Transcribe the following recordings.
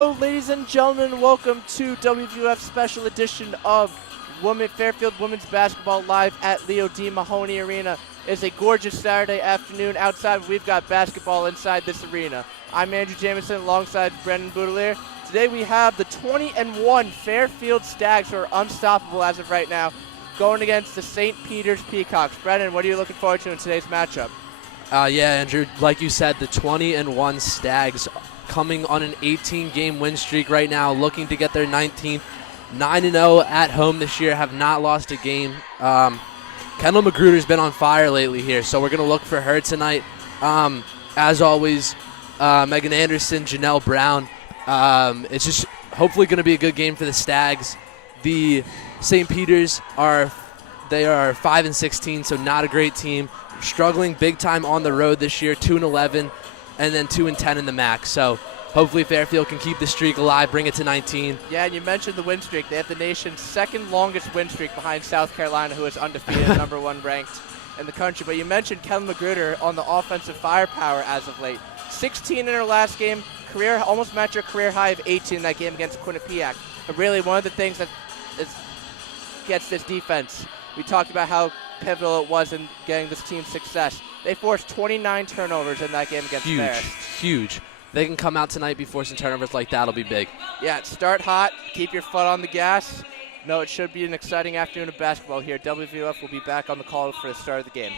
Hello, ladies and gentlemen. Welcome to WVOF special edition of Fairfield Women's Basketball live at Leo D. Mahoney Arena. It's a gorgeous Saturday afternoon outside. We've got basketball inside this arena. I'm Andrew Jamison alongside Brendan Boudelier. Today we have the 20-1 Fairfield Stags, who are unstoppable as of right now, going against the St. Peter's Peacocks. Brendan, what are you looking forward to in today's matchup? Yeah, Andrew, like you said, the 20-1 Stags coming on an 18-game win streak right now, looking to get their 19th. 9-0 at home this year, have not lost a game. Kendall Magruder's been on fire lately here, so we're going to look for her tonight. As always, Megan Anderson, Janelle Brown. It's just hopefully going to be a good game for the Stags. The St. Peter's are 5-16, so not a great team. Struggling big time on the road this year, 2-11, and then 2-10 in the MAC. So hopefully Fairfield can keep the streak alive, bring it to 19. Yeah, and you mentioned the win streak. They have the nation's second longest win streak behind South Carolina, who is undefeated, number one ranked in the country. But you mentioned Kendall Magruder on the offensive firepower as of late. 16 in her last game, almost matched her career high of 18 in that game against Quinnipiac. But really, one of the things that gets this defense, we talked about how pivotal it was in getting this team success. They forced 29 turnovers in that game against Ferris. Huge. They can come out tonight before some turnovers like that. It'll be big. Yeah, start hot, keep your foot on the gas. No, it should be an exciting afternoon of basketball here. WVOF will be back on the call for the start of the game.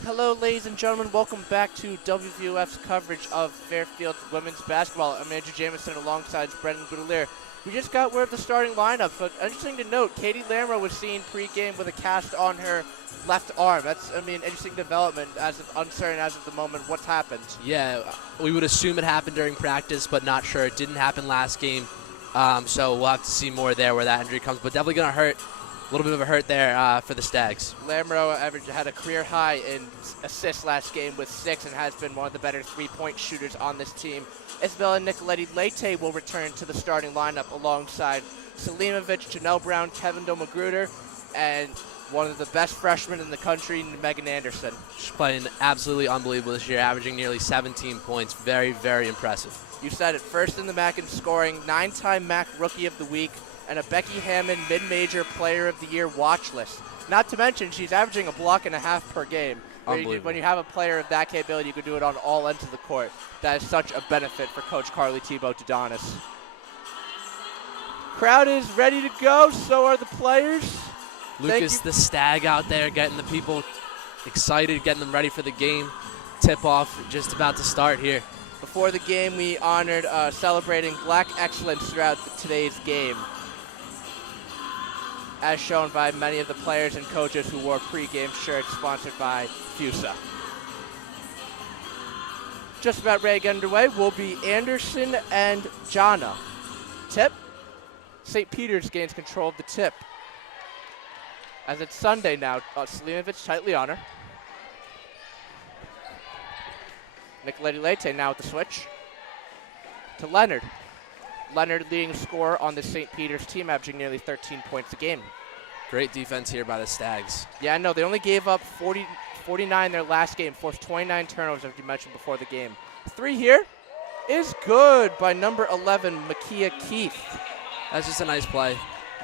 Hello, ladies and gentlemen. Welcome back to WVOF's coverage of Fairfield women's basketball. I'm Andrew Jamison alongside Brendan Goodelier. We just got word of the starting lineup, but interesting to note, Katie Lamro was seen pregame with a cast on her left arm. That's, interesting development, as of uncertain as of the moment what's happened. Yeah, we would assume it happened during practice, but not sure. It didn't happen last game, so we'll have to see more there where that injury comes. But definitely going to hurt, a little bit of a hurt there for the Stags. Lamro had a career high in assists last game with 6 and has been one of the better three-point shooters on this team. Isabella Nicoletti-Leyte will return to the starting lineup alongside Selimovic, Janelle Brown, Kevin Magruder, and one of the best freshmen in the country, Megan Anderson. She's playing absolutely unbelievable this year, averaging nearly 17 points. Very, very impressive. You said it, first in the MAC in scoring, 9-time MAC Rookie of the Week, and a Becky Hammond Mid-Major Player of the Year watch list. Not to mention, she's averaging a block and a half per game. When you have a player of that capability, you can do it on all ends of the court. That is such a benefit for Coach Carly Thibault-Tudonis. Crowd is ready to go, so are the players. Lucas the Stag out there getting the people excited, getting them ready for the game. Tip-off just about to start here. Before the game, we honored celebrating Black excellence throughout today's game, as shown by many of the players and coaches who wore pre-game shirts sponsored by FUSA. Just about ready to get underway will be Anderson and Jana. Tip. St. Peter's gains control of the tip. As it's Sunday now, Selimovic tightly on her. Nicoletti-Leyte now with the switch. To Leonard. Leonard leading scorer on the St. Peter's team, averaging nearly 13 points a game. Great defense here by the Stags. Yeah, no, they only gave up 49 their last game, forced 29 turnovers, as you mentioned before the game. 3 here is good by number 11, Makia Keith. That's just a nice play.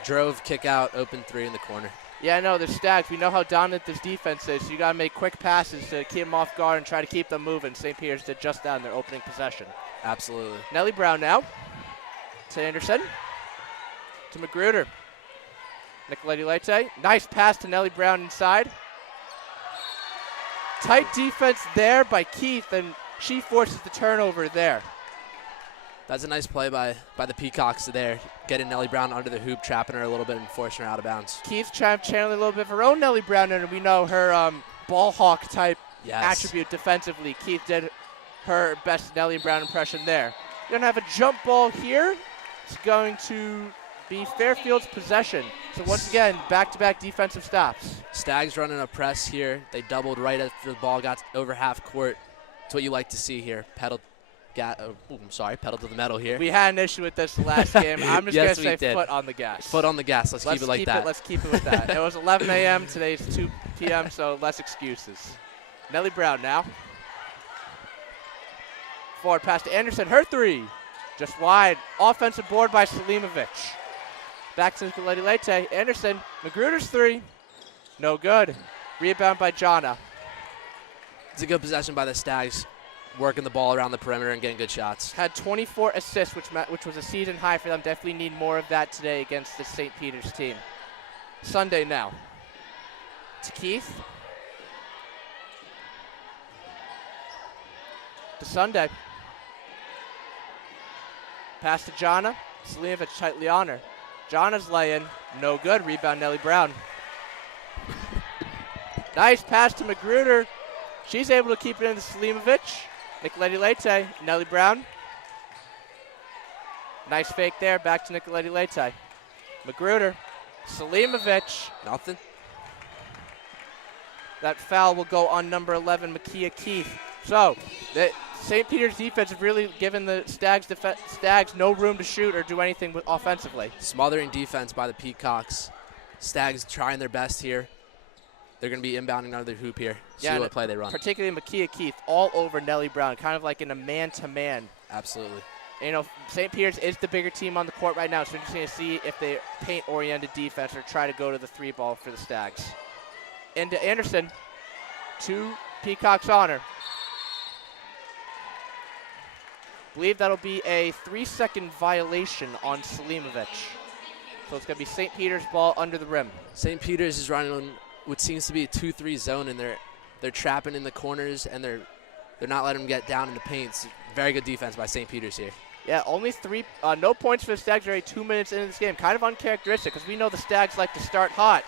Drove, kick out, open 3 in the corner. Yeah, no, the Stags, we know how dominant this defense is, so you got to make quick passes to keep them off guard and try to keep them moving. St. Peter's did just that in their opening possession. Absolutely. Nellie Brown now to Anderson, to Magruder. Nicoletti-Leyte, nice pass to Nellie Brown inside. Tight defense there by Keith, and she forces the turnover there. That's a nice play by the Peacocks there, getting Nellie Brown under the hoop, trapping her a little bit and forcing her out of bounds. Keith channeling a little bit of her own Nellie Brown, and we know her ball hawk type attribute defensively. Keith did her best Nellie Brown impression there. You're going to have a jump ball here. It's going to be Fairfield's possession. So once again, back-to-back defensive stops. Stags running a press here. They doubled right after the ball got over half court. That's what you like to see here. Pedal to the metal here. We had an issue with this last game. I'm just Yes, going to say did. foot on the gas. Foot on the gas. Let's keep it like that. Let's keep it with that. It was 11 a.m. Today's 2 p.m., so less excuses. Nellie Brown now. Forward pass to Anderson. Her 3. Just wide. Offensive board by Selimovic. Back to Nicoletti-Leyte. Anderson. Magruder's 3. No good. Rebound by Jana. It's a good possession by the Stags, working the ball around the perimeter and getting good shots. Had 24 assists, which was a season high for them. Definitely need more of that today against the St. Peter's team. Sunday now. To Keith. To Sunday. Pass to Jana. Selimovic tightly on her. Jana's lay-in. No good. Rebound Nellie Brown. Nice pass to Magruder. She's able to keep it into Selimovic. Nicoletti-Leyte. Nellie Brown. Nice fake there. Back to Nicoletti-Leyte. Magruder. Selimovic. Nothing. That foul will go on number 11, Makia Keith. So, the St. Peter's defense has really given the Stags no room to shoot or do anything offensively. Smothering defense by the Peacocks. Stags trying their best here. They're going to be inbounding under the hoop here. See what play they run. Particularly Makia Keith all over Nellie Brown, kind of like in a man-to-man. Absolutely. You know, St. Peter's is the bigger team on the court right now, so interesting to see if they paint-oriented defense or try to go to the 3-ball for the Stags. Into Anderson. 2 Peacocks on her. Believe that'll be a 3-second violation on Selimovic. So it's going to be St. Peter's ball under the rim. St. Peter's is running on what seems to be a 2-3 zone in their They're trapping in the corners, and they're not letting them get down in the paint. It's very good defense by St. Peter's here. Yeah, only no points for the Stags already 2 minutes into this game. Kind of uncharacteristic because we know the Stags like to start hot.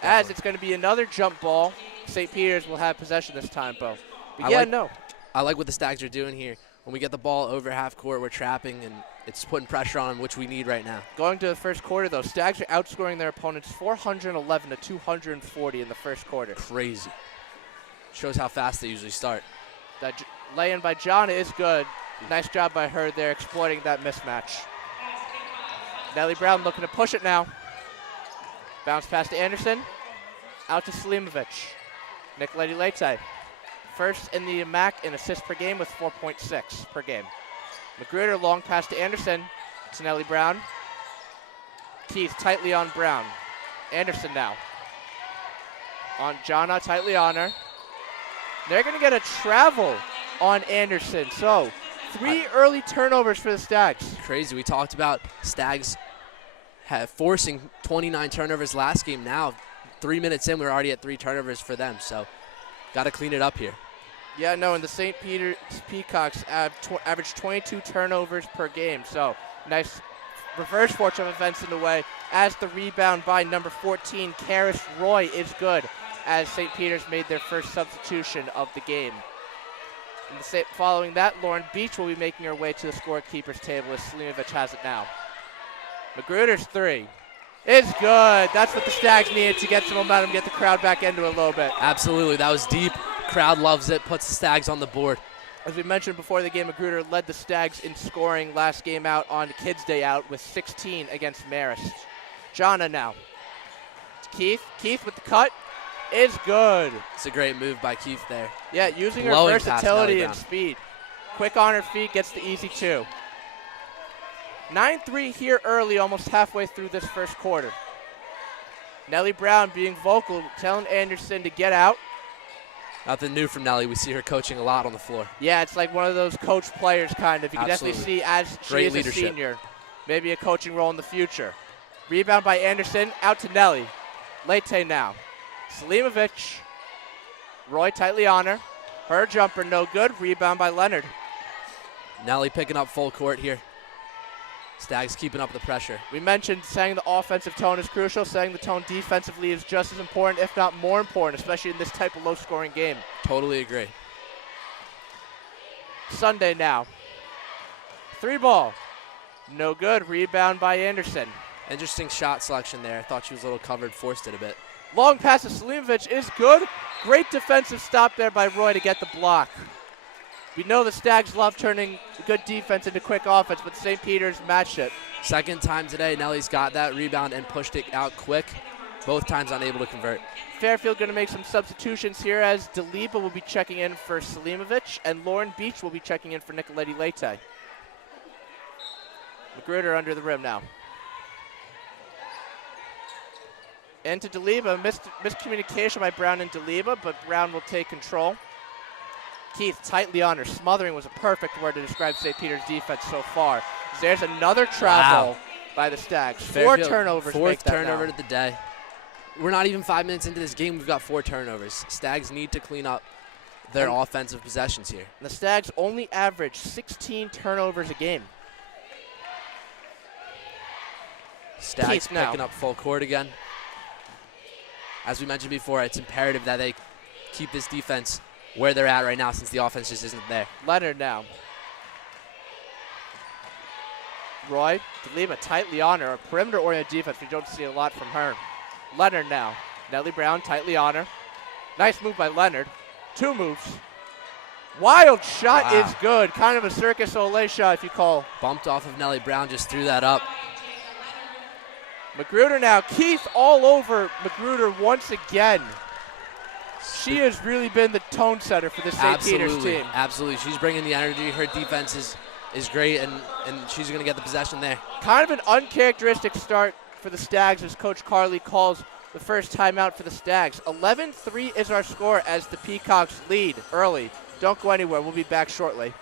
Definitely. As it's going to be another jump ball. St. Peter's will have possession this time, Bo. But I like what the Stags are doing here. When we get the ball over half court, we're trapping, and it's putting pressure on them, which we need right now. Going to the first quarter, though, Stags are outscoring their opponents 411 to 240 in the first quarter. Crazy. Shows how fast they usually start. That lay-in by Jana is good. Nice job by her there exploiting that mismatch. Nellie Brown looking to push it now. Bounce pass to Anderson. Out to Selimovic. Nicoleti Leite. First in the MAC in assists per game with 4.6 per game. Magruder, long pass to Anderson. To Nellie Brown. Keith tightly on Brown. Anderson now. On Jana, tightly on her. They're going to get a travel on Anderson. So 3 early turnovers for the Stags. Crazy. We talked about Stags forcing 29 turnovers last game. Now, 3 minutes in, we're already at 3 turnovers for them. So, got to clean it up here. Yeah, no, and the St. Peter's Peacocks average 22 turnovers per game. So, nice reverse fortune of events in the way. As the rebound by number 14, Karis Roy, is good. As St. Peter's made their first substitution of the game. And following that, Lauren Beach will be making her way to the scorekeeper's table as Selimovic has it now. Magruder's 3 is good. That's what the Stags needed to get some momentum, get the crowd back into it a little bit. Absolutely. That was deep. Crowd loves it, puts the Stags on the board. As we mentioned before the game, Magruder led the Stags in scoring last game out on Kids Day Out with 16 against Marist. Jana now. Keith. Keith with the cut is good. It's a great move by Keith there. Yeah, using Blowing her versatility past and speed. Quick on her feet, gets the easy 2. 9-3 here early, almost halfway through this first quarter. Nellie Brown being vocal, telling Anderson to get out. Nothing new from Nellie. We see her coaching a lot on the floor. Yeah, it's like one of those coach players kind of. You can definitely see as she Great is leadership. a senior, maybe a coaching role in the future. Rebound by Anderson, out to Nellie. Leite now. Selimovic. Roy tightly on her. Her jumper no good. Rebound by Leonard. Nellie picking up full court here. Stags keeping up the pressure. We mentioned setting the offensive tone is crucial. Setting the tone defensively is just as important, if not more important, especially in this type of low-scoring game. Totally agree. Sunday now. 3 ball. No good. Rebound by Anderson. Interesting shot selection there. I thought she was a little covered, forced it a bit. Long pass to Selimovic is good. Great defensive stop there by Roy to get the block. We know the Stags love turning good defense into quick offense, but St. Peter's matched it. Second time today, Nellie's got that rebound and pushed it out quick. Both times unable to convert. Fairfield going to make some substitutions here as Deliba will be checking in for Selimovic and Lauren Beach will be checking in for Nicoleti Leite. Magruder under the rim now. Into Deliba, miscommunication by Brown and Deliba, but Brown will take control. Keith tightly on her. Smothering was a perfect word to describe St. Peter's defense so far. There's another travel by the Stags. Fairfield, 4 turnovers. Fourth turnover of the day. We're not even 5 minutes into this game. We've got 4 turnovers. Stags need to clean up their offensive possessions here. The Stags only average 16 turnovers a game. Stags picking up full court again. As we mentioned before, it's imperative that they keep this defense where they're at right now since the offense just isn't there. Leonard now. Roy, Deliba tightly on her. A perimeter-oriented defense. We don't see a lot from her. Leonard now. Nellie Brown tightly on her. Nice move by Leonard. 2 moves. Wild shot is good. Kind of a Circus Olay shot if you call. Bumped off of Nellie Brown, just threw that up. Magruder now. Keith all over Magruder once again. She has really been the tone setter for the St. Peter's team. Absolutely. She's bringing the energy. Her defense is great, and she's going to get the possession there. Kind of an uncharacteristic start for the Stags as Coach Carly calls the first timeout for the Stags. 11-3 is our score as the Peacocks lead early. Don't go anywhere. We'll be back shortly.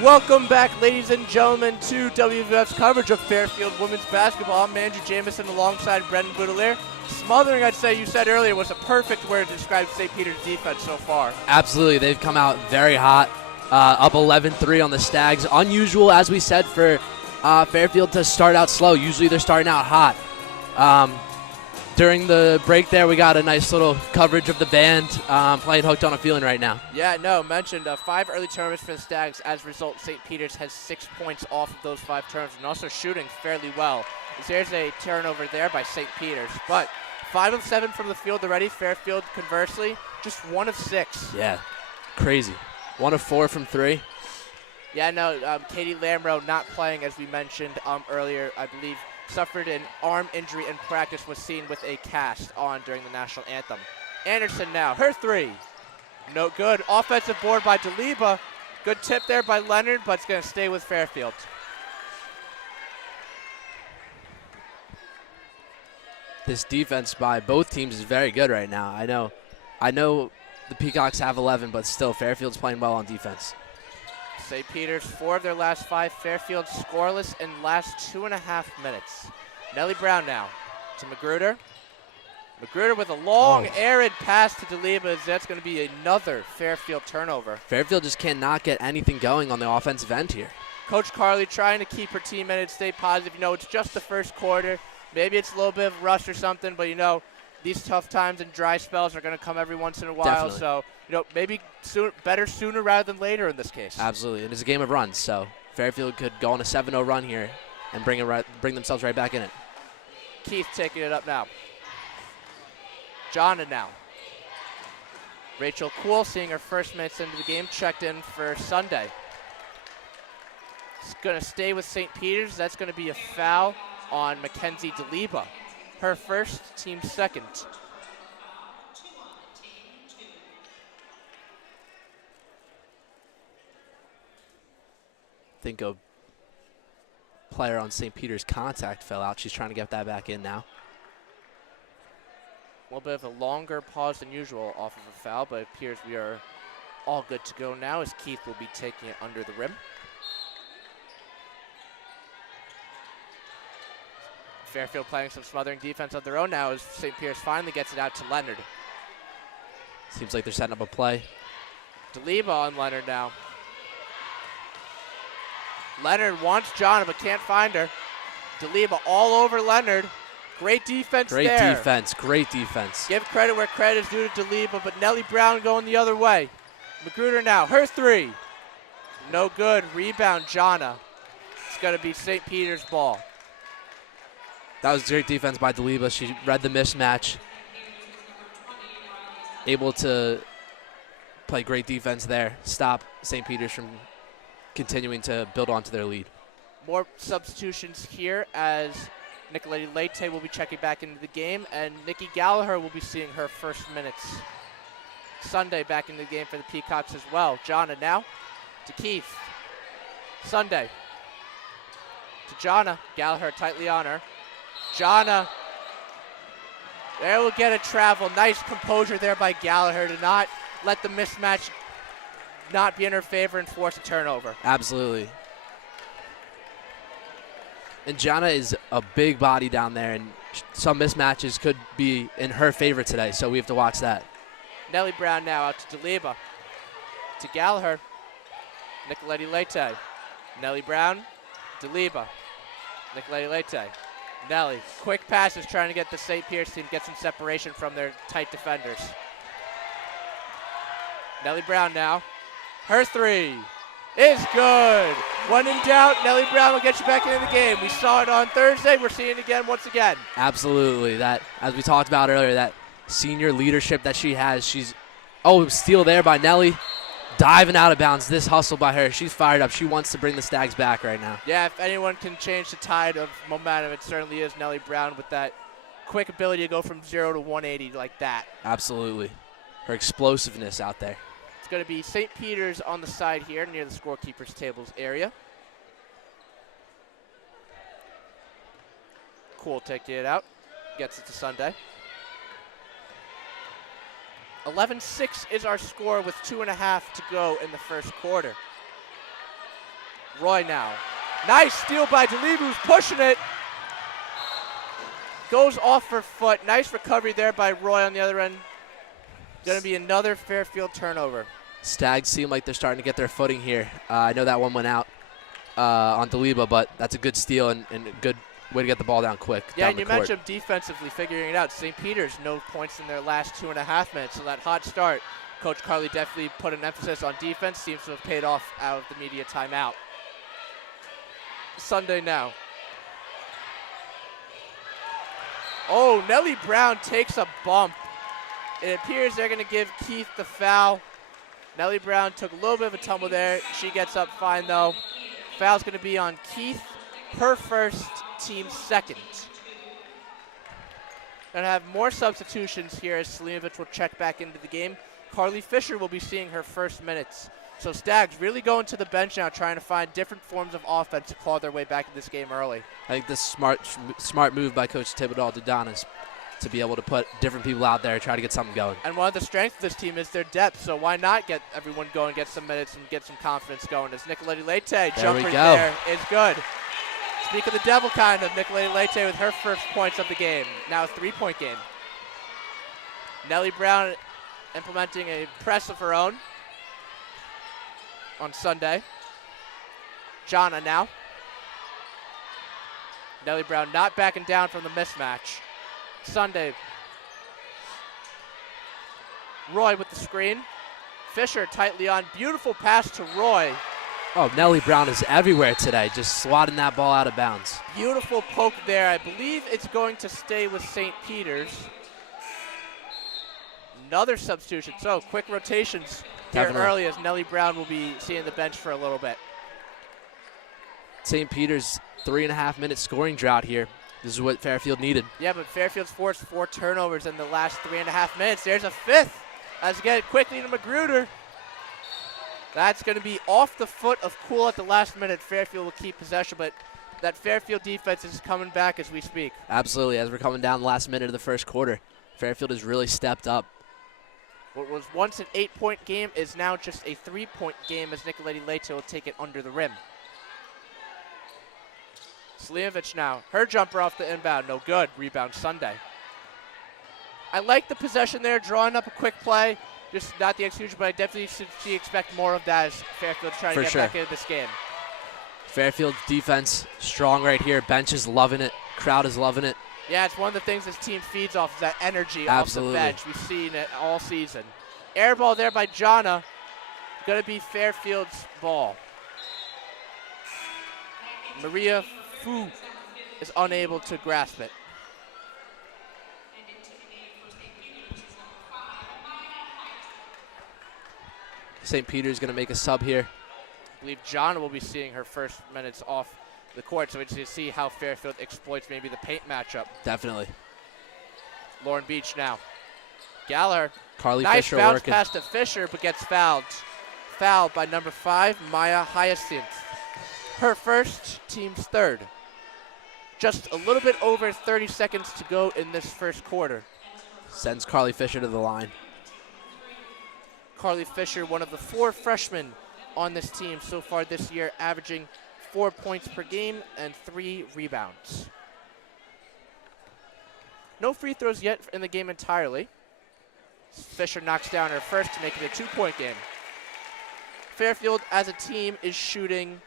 Welcome back, ladies and gentlemen, to WVOF's coverage of Fairfield women's basketball. I'm Andrew Jamison alongside Brendan Boudelier. Smothering, I'd say, you said earlier, was a perfect word to describe St. Peter's defense so far. Absolutely. They've come out very hot, up 11-3 on the Stags. Unusual, as we said, for Fairfield to start out slow. Usually they're starting out hot. During the break there, we got a nice little coverage of the band playing Hooked on a Feeling right now. Yeah, no, mentioned 5 early turnovers for the Stags. As a result, St. Peter's has 6 points off of those 5 turnovers and also shooting fairly well. There's a turnover there by St. Peter's, but 5 of 7 from the field already. Fairfield, conversely, just 1 of 6. Yeah, crazy. 1 of 4 from 3. Yeah, no, Katie Lamro not playing, as we mentioned earlier, I believe. Suffered an arm injury in practice, was seen with a cast on during the national anthem. Anderson now, her 3. No good. Offensive board by DeLiba. Good tip there by Leonard, but it's going to stay with Fairfield. This defense by both teams is very good right now. I know the Peacocks have 11, but still Fairfield's playing well on defense. St. Peter's 4 of their last 5. Fairfield scoreless in last 2.5 minutes. Nellie Brown now to Magruder. Magruder with a long, arid pass to DeLiba. That's going to be another Fairfield turnover. Fairfield just cannot get anything going on the offensive end here. Coach Carley trying to keep her team in it, stay positive. You know, it's just the first quarter. Maybe it's a little bit of rust or something, but, you know, these tough times and dry spells are going to come every once in a while. Definitely. So, you know, maybe better sooner rather than later in this case. Absolutely. And it's a game of runs, so Fairfield could go on a 7-0 run here and bring themselves right back in it. Keith taking it up now. Jonna now. Rachel Kuhl seeing her first minutes into the game, checked in for Sunday. It's going to stay with St. Peter's. That's going to be a foul on Mackenzie DeLiba. Her first, team second. I think a player on St. Peter's contact fell out. She's trying to get that back in now. A little bit of a longer pause than usual off of a foul, but it appears we are all good to go now as Keith will be taking it under the rim. Fairfield playing some smothering defense of their own now as St. Peter's finally gets it out to Leonard. Seems like they're setting up a play. DeLiba on Leonard now. Leonard wants Jonna but can't find her. DeLiba all over Leonard. Great defense there. Great defense. Give credit where credit is due to DeLiba, but Nellie Brown going the other way. Magruder now, her 3. No good. Rebound, Jonna. It's going to be St. Peter's ball. That was great defense by DeLiba. She read the mismatch. Able to play great defense there. Stop St. Peter's from continuing to build onto their lead. More substitutions here as Nicolette Leite will be checking back into the game, and Nikki Gallagher will be seeing her first minutes Sunday back into the game for the Peacocks as well. Jonna now to Keith. Sunday to Jonna. Gallagher tightly on her. Jonna, there will get a travel. Nice composure there by Gallagher to not let the mismatch not be in her favor and force a turnover. Absolutely. And Jonna is a big body down there, and some mismatches could be in her favor today, so we have to watch that. Nellie Brown now out to DeLiba. To Gallagher. Nicolette Leite. Nellie Brown. DeLiba. Nicolette Leite. Nellie. Quick passes trying to get the St. Pierce team, get some separation from their tight defenders. Nellie Brown now. Her 3 is good. When in doubt, Nellie Brown will get you back into the game. We saw it on Thursday. We're seeing it again once again. Absolutely. That, as we talked about earlier, that senior leadership that she has. Steal there by Nellie. Diving out of bounds. This hustle by her. She's fired up. She wants to bring the Stags back right now. Yeah, if anyone can change the tide of momentum, it certainly is Nellie Brown with that quick ability to go from 0 to 180 like that. Absolutely. Her explosiveness out there. It's going to be St. Peter's on the side here near the scorekeeper's tables area. Cool taking it out. Gets it to Sunday. 11-6 is our score with 2.5 to go in the first quarter. Roy now. Nice steal by DeLeve, who's pushing it. Goes off her foot. Nice recovery there by Roy on the other end. Going to be another Fairfield turnover. Stags seem like they're starting to get their footing here. I know that one went out on DeLeva, but that's a good steal and a good way to get the ball down quick. Yeah, down and you the court. mentioned defensively figuring it out. St. Peter's, no points in their last 2.5 minutes, so that hot start. Coach Carly definitely put an emphasis on defense. Seems to have paid off out of the media timeout. Sunday now. Oh, Nellie Brown takes a bump. It appears they're going to give Keith the foul. Nellie Brown took a little bit of a tumble there. She gets up fine, though. Foul's going to be on Keith, her first, team second. Going to have more substitutions here as Selimovic will check back into the game. Carly Fisher will be seeing her first minutes. So Stags really going to the bench now, trying to find different forms of offense to claw their way back in this game early. I think this smart move by Coach Thibodeau Dudon is to be able to put different people out there and try to get something going. And one of the strengths of this team is their depth, so why not get everyone going, get some minutes, and get some confidence going. As Nicoletti Leite, jumper there is good. Speak of the devil kind of, Nicoletti Leite with her first points of the game. Now a 3-point game. Nellie Brown implementing a press of her own on Sunday. Jana now. Nellie Brown not backing down from the mismatch. Sunday. Roy with the screen. Fisher tightly on. Beautiful pass to Roy. Oh, Nellie Brown is everywhere today, just swatting that ball out of bounds. Beautiful poke there. I believe it's going to stay with St. Peter's. Another substitution. So quick rotations here early as Nellie Brown will be seeing the bench for a little bit. St. Peter's 3.5-minute scoring drought here. This is what Fairfield needed. Yeah, but Fairfield's forced 4 turnovers in the last 3.5 minutes. There's a 5th. Let's get it quickly to Magruder. That's going to be off the foot of Cool at the last minute. Fairfield will keep possession, but that Fairfield defense is coming back as we speak. Absolutely. As we're coming down the last minute of the first quarter, Fairfield has really stepped up. What was once an 8-point game is now just a 3-point game as Nicoletti Leite will take it under the rim. Selimovic now. Her jumper off the inbound. No good. Rebound Sunday. I like the possession there, drawing up a quick play. Just not the execution, but I definitely expect more of that as Fairfield's trying to get back into this game. Fairfield defense strong right here. Bench is loving it. Crowd is loving it. Yeah, it's one of the things this team feeds off is that energy Absolutely. off the bench. We've seen it all season. Air ball there by Jana. Going to be Fairfield's ball. Maria Fu is unable to grasp it. St. Peter's going to make a sub here. I believe Jana will be seeing her first minutes off the court, so we just see how Fairfield exploits maybe the paint matchup. Definitely. Lauren Beach now. Gallagher. Carly nice Fisher bounce working. pass to Fisher, but gets fouled. Fouled by number 5, Maya Hyacinth. Her first, team's third. Just a little bit over 30 seconds to go in this first quarter. Sends Carly Fisher to the line. Carly Fisher, one of the 4 freshmen on this team so far this year, averaging 4 points per game and 3 rebounds. No free throws yet in the game entirely. Fisher knocks down her first to make it a 2-point game. Fairfield as a team is shooting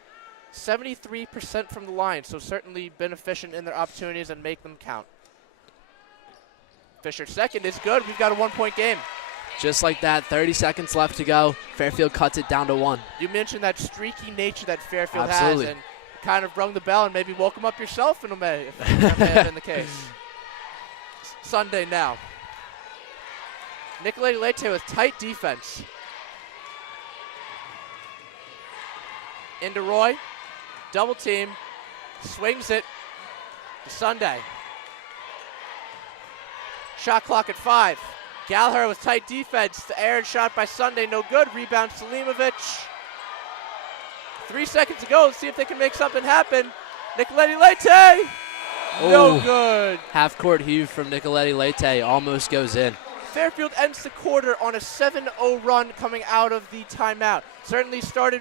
73% from the line, so certainly been efficient in their opportunities and make them count. Fisher's second is good. We've got a 1-point game. Just like that, 30 seconds left to go. Fairfield cuts it down to 1. You mentioned that streaky nature that Fairfield Absolutely. has, and kind of rung the bell and maybe woke him up yourself in a May, if that may have been the case. Sunday now. Nicoletti Leite with tight defense. Into Roy. Double team. Swings it to Sunday. Shot clock at 5. Gallagher with tight defense. The errant shot by Sunday, no good. Rebound Selimovic. 3 seconds to go. Let's see if they can make something happen. Nicoletti Leite. No good. Half-court heave from Nicoletti Leite almost goes in. Fairfield ends the quarter on a 7-0 run coming out of the timeout. Certainly started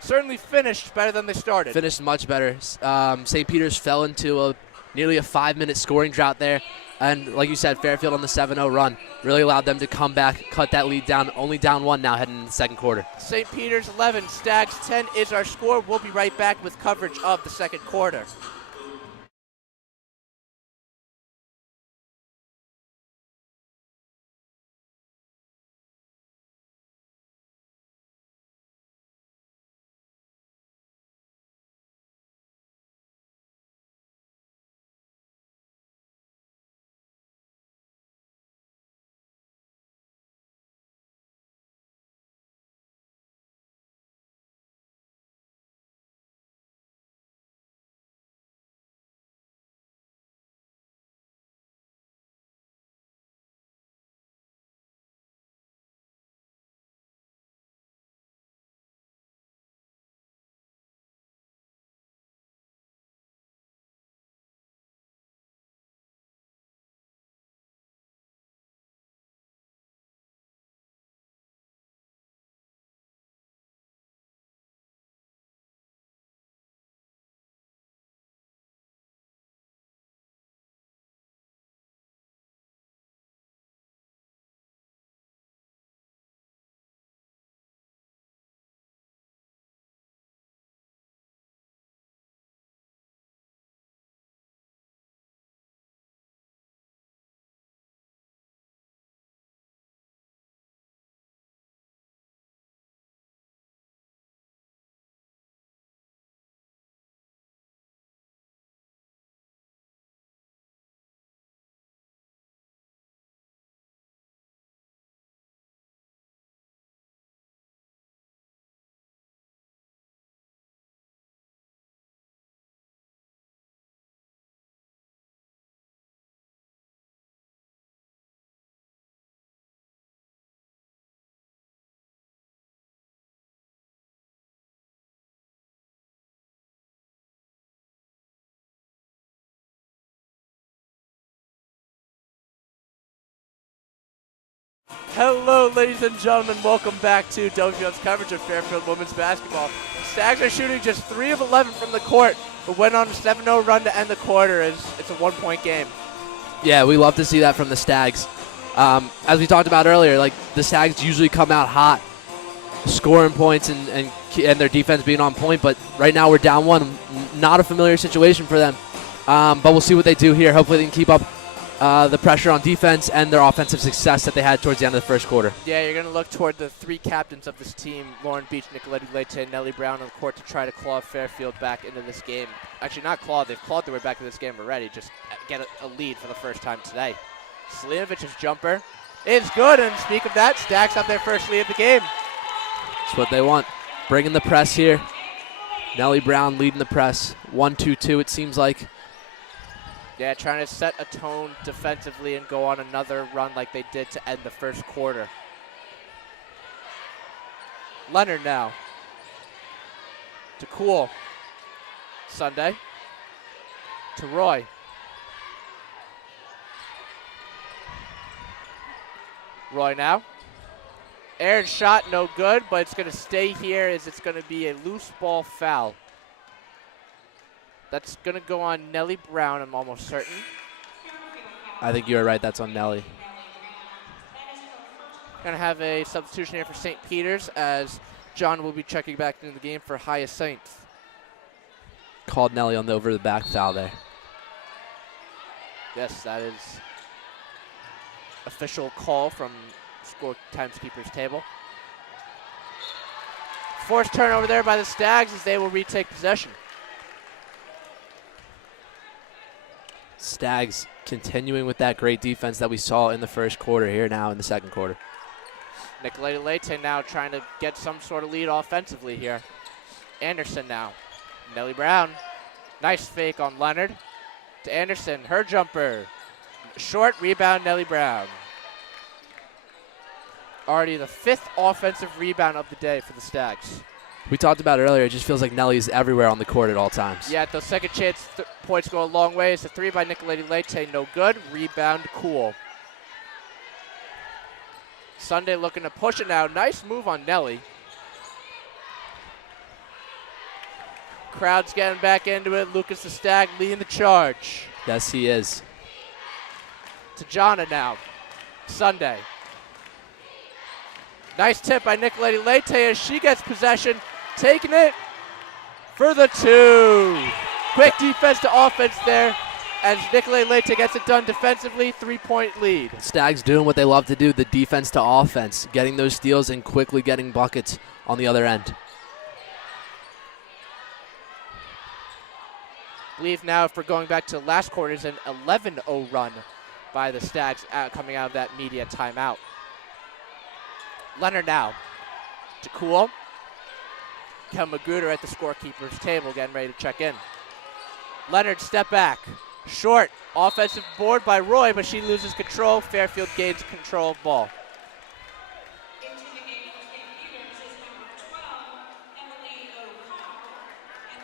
certainly finished better than they started. Finished much better. St. Peter's fell into nearly a 5-minute scoring drought there. And like you said, Fairfield on the 7-0 run really allowed them to come back, cut that lead down, only down 1 now heading into the second quarter. St. Peter's 11, Stags 10 is our score. We'll be right back with coverage of the second quarter. Hello, ladies and gentlemen. Welcome back to WVOF's coverage of Fairfield women's basketball. The Stags are shooting just 3 of 11 from the court, but went on a 7-0 run to end the quarter as it's a 1-point game. Yeah, we love to see that from the Stags. As we talked about earlier, like the Stags usually come out hot, scoring points and their defense being on point, but right now we're down 1. Not a familiar situation for them, but we'll see what they do here. Hopefully they can keep up the pressure on defense and their offensive success that they had towards the end of the first quarter. Yeah, you're going to look toward the 3 captains of this team, Lauren Beach, Nicolette Leite, and Nellie Brown on the court to try to claw Fairfield back into this game. Actually, not claw. They've clawed their way back to this game already. Just get a lead for the first time today. Slinovic's jumper is good, and speak of that, Stags up their first lead of the game. That's what they want. Bringing the press here. Nellie Brown leading the press. 1-2-2 it seems like. Yeah, trying to set a tone defensively and go on another run like they did to end the first quarter. Leonard now. To Cool. Sunday. To Roy. Roy now. Aired shot, no good, but it's going to stay here as it's going to be a loose ball foul. That's going to go on Nellie Brown, I'm almost certain. I think you're right. That's on Nellie. Going to have a substitution here for St. Peter's as John will be checking back into the game for Hyacinth. Called Nellie on the over-the-back foul there. Yes, that is official call from score timekeeper's table. Forced turnover there by the Stags as they will retake possession. Stags continuing with that great defense that we saw in the first quarter here now in the second quarter. Nicolette Leite now trying to get some sort of lead offensively here. Anderson now. Nellie Brown. Nice fake on Leonard. To Anderson. Her jumper. Short rebound, Nellie Brown. Already the 5th offensive rebound of the day for the Stags. We talked about it earlier. It just feels like Nellie's everywhere on the court at all times. Yeah, those second chance points go a long way. It's a 3 by Nicolette Leite. No good. Rebound, Cool. Sunday looking to push it now. Nice move on Nellie. crowd's getting back into it. Lucas the Stag leading the charge. Yes, he is. To Jana now. Sunday. Nice tip by Nicolette Leite as she gets possession. Taking it for the 2. Quick defense to offense there as Nicolette Leite gets it done defensively. 3-point lead. Stags doing what they love to do, the defense to offense, getting those steals and quickly getting buckets on the other end. I believe now if we're going back to last quarter is an 11-0 run by the Stags coming out of that media timeout. Leonard now to Cool. Kel Magruder at the scorekeeper's table getting ready to check in. Leonard step back. Short. Offensive board by Roy, but she loses control. Fairfield gains control of ball.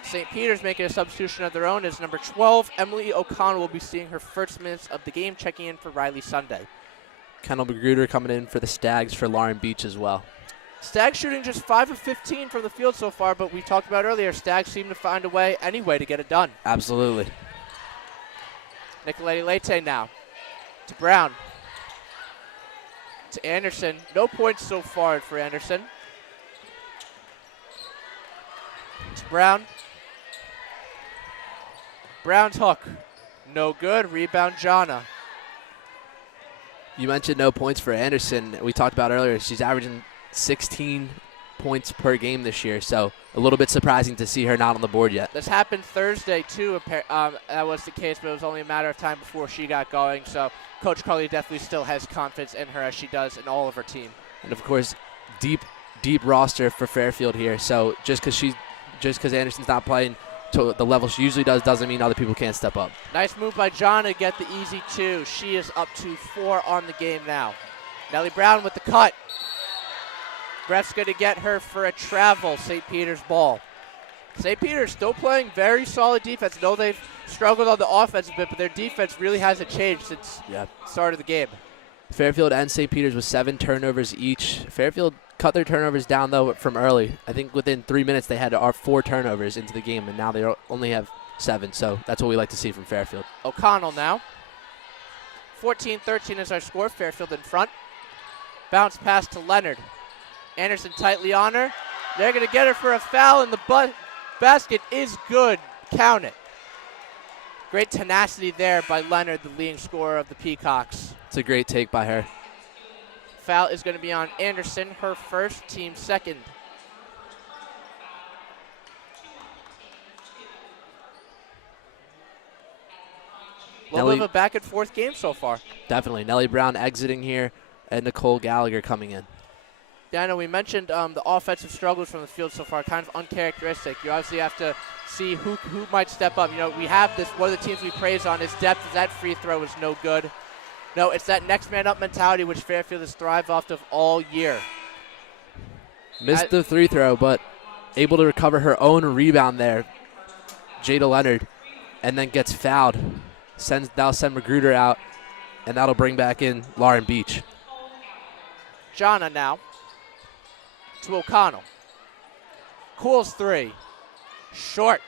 St. Peter's making a substitution of their own as number 12, Emily O'Connell, will be seeing her first minutes of the game, checking in for Riley Sunday. Kendall Magruder coming in for the Stags for Lauren Beach as well. Stags shooting just 5 of 15 from the field so far, but we talked about earlier, Stags seem to find a way anyway to get it done. Absolutely. Nicolette Leite now to Brown. To Anderson. No points so far for Anderson. To Brown. Brown's hook. No good. Rebound, Jana. You mentioned no points for Anderson. We talked about earlier, she's averaging 16 points per game this year, so a little bit surprising to see her not on the board yet. This happened Thursday, too. That was the case, but it was only a matter of time before she got going, so Coach Carly definitely still has confidence in her as she does in all of her team. And, of course, deep roster for Fairfield here, so just because Anderson's not playing to the level she usually doesn't mean other people can't step up. Nice move by John to get the easy 2. She is up to 4 on the game now. Nellie Brown with the cut. Ref's going to get her for a travel. St. Peter's ball. St. Peter's still playing very solid defense. I know they've struggled on the offense a bit, but their defense really hasn't changed since the start of the game. Fairfield and St. Peter's with 7 turnovers each. Fairfield cut their turnovers down, though, from early. I think within 3 minutes they had 4 turnovers into the game, and now they only have 7. So that's what we like to see from Fairfield. O'Connell now. 14-13 is our score. Fairfield in front. Bounce pass to Leonard. Anderson tightly on her. They're going to get her for a foul, and the basket is good. Count it. Great tenacity there by Leonard, the leading scorer of the Peacocks. It's a great take by her. Foul is going to be on Anderson, her first, team second. A little bit of a back and forth game so far. Definitely. Nellie Brown exiting here and Nicole Gallagher coming in. Yeah, I know we mentioned the offensive struggles from the field so far, kind of uncharacteristic. You obviously have to see who might step up. You know, we have this, one of the teams we praise on is depth. Is that free throw is no good. No, it's that next man up mentality which Fairfield has thrived off of all year. Missed the free throw, but able to recover her own rebound there. Jada Leonard, and then gets fouled. That'll send Magruder out, and that'll bring back in Lauren Beach. Jana now to O'Connell. Cool's 3. Short.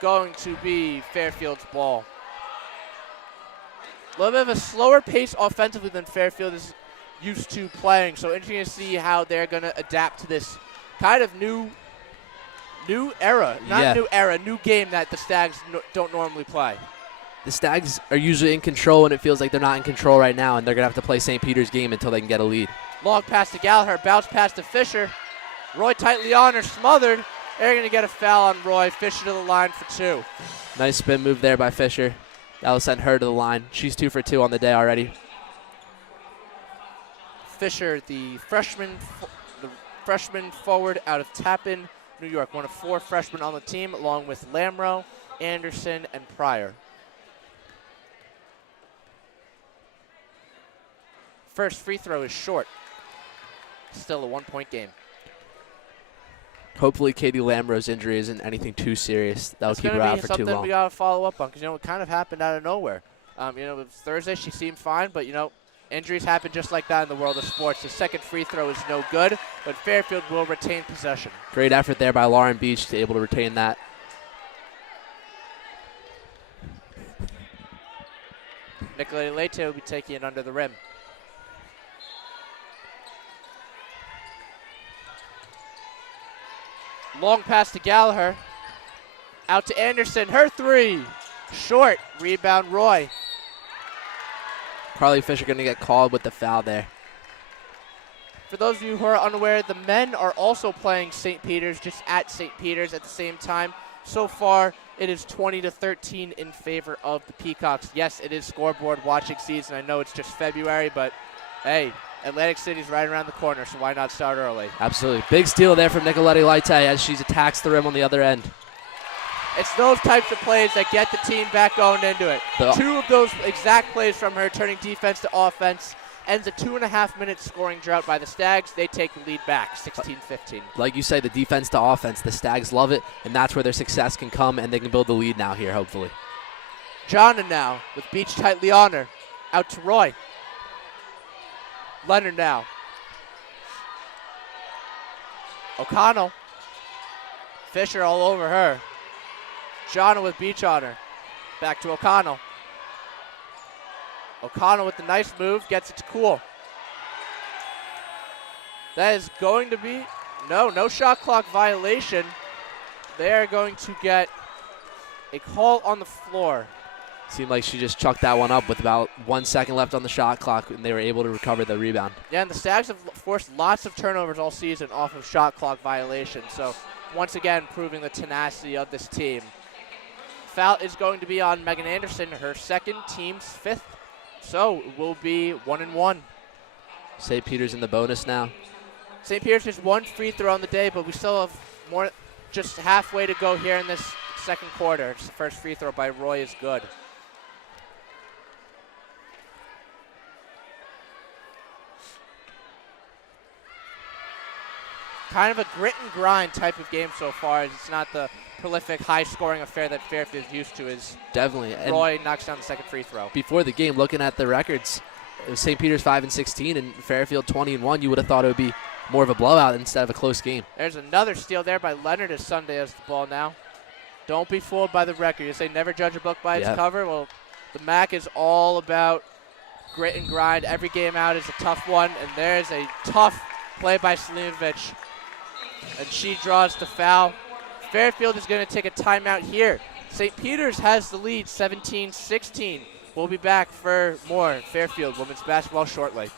Going to be Fairfield's ball. A little bit of a slower pace offensively than Fairfield is used to playing. So interesting to see how they're going to adapt to this kind of new era. New game that the Stags don't normally play. The Stags are usually in control, and it feels like they're not in control right now, and they're going to have to play St. Peter's game until they can get a lead. Long pass to Gallagher, bounce pass to Fisher. Roy tightly on her, smothered. They're going to get a foul on Roy. Fisher to the line for 2. Nice spin move there by Fisher. That'll send her to the line. She's 2 for 2 on the day already. Fisher, the freshman forward out of Tappan, New York. One of 4 freshmen on the team, along with Lamro, Anderson, and Pryor. First free throw is short. Still a 1-point game. Hopefully Katie Lamro's injury isn't anything too serious. That'll keep her out for too long. Something we got to follow up on because, you know, it kind of happened out of nowhere. It was Thursday. She seemed fine, but, you know, injuries happen just like that in the world of sports. The second free throw is no good, but Fairfield will retain possession. Great effort there by Lauren Beach to able to retain that Nicoletta Leite will be taking it under the rim. Long pass to Gallagher. Out to Anderson. Her three. Short. Rebound Roy. Carly Fisher going to get called with the foul there. For those of you who are unaware, the men are also playing St. Peter's, just at St. Peter's at the same time. So far, it is 20-13 in favor of the Peacocks. Yes, it is scoreboard watching season. I know it's just February, but hey, Atlantic City's right around the corner, so why not start early? Absolutely. Big steal there from Nicoletta Leite as she attacks the rim on the other end. It's those types of plays that get the team back going into it. Two of those exact plays from her, turning defense to offense, ends a 2.5-minute scoring drought by the Stags. They take the lead back, 16-15. Like you say, the defense to offense, the Stags love it, and that's where their success can come, and they can build the lead now here, hopefully. Jonna now with beach tight Leaner. Out to Roy. Leonard now. O'Connell. Fisher all over her. Jonna with beach on her. Back to O'Connell. O'Connell with the nice move, gets it to Cool. That is going to be, no shot clock violation. They are going to get a call on the floor. Seemed like she just chucked that one up with about 1 second left on the shot clock, and they were able to recover the rebound. Yeah, and the Stags have forced lots of turnovers all season off of shot clock violations. So once again, proving the tenacity of this team. Foul is going to be on Megan Anderson, her second, team's fifth. So it will be 1-1. St. Peter's in the bonus now. St. Peter's just one free throw on the day, but we still have more, just halfway to go here in this second quarter. It's the first free throw by Roy is good. Kind of a grit and grind type of game so far, as it's not the prolific, high-scoring affair that Fairfield is used to. As definitely. Roy knocks down the second free throw. Before the game, looking at the records, it was St. Peter's 5-16 and Fairfield 20-1. You would have thought it would be more of a blowout instead of a close game. There's another steal there by Leonard as Sunday has the ball now. Don't be fooled by the record. You say never judge a book by its cover. Well, the MAC is all about grit and grind. Every game out is a tough one, and there's a tough play by Selimovic. And she draws the foul. Fairfield is going to take a timeout here. St. Peter's has the lead, 17-16. We'll be back for more Fairfield women's basketball shortly.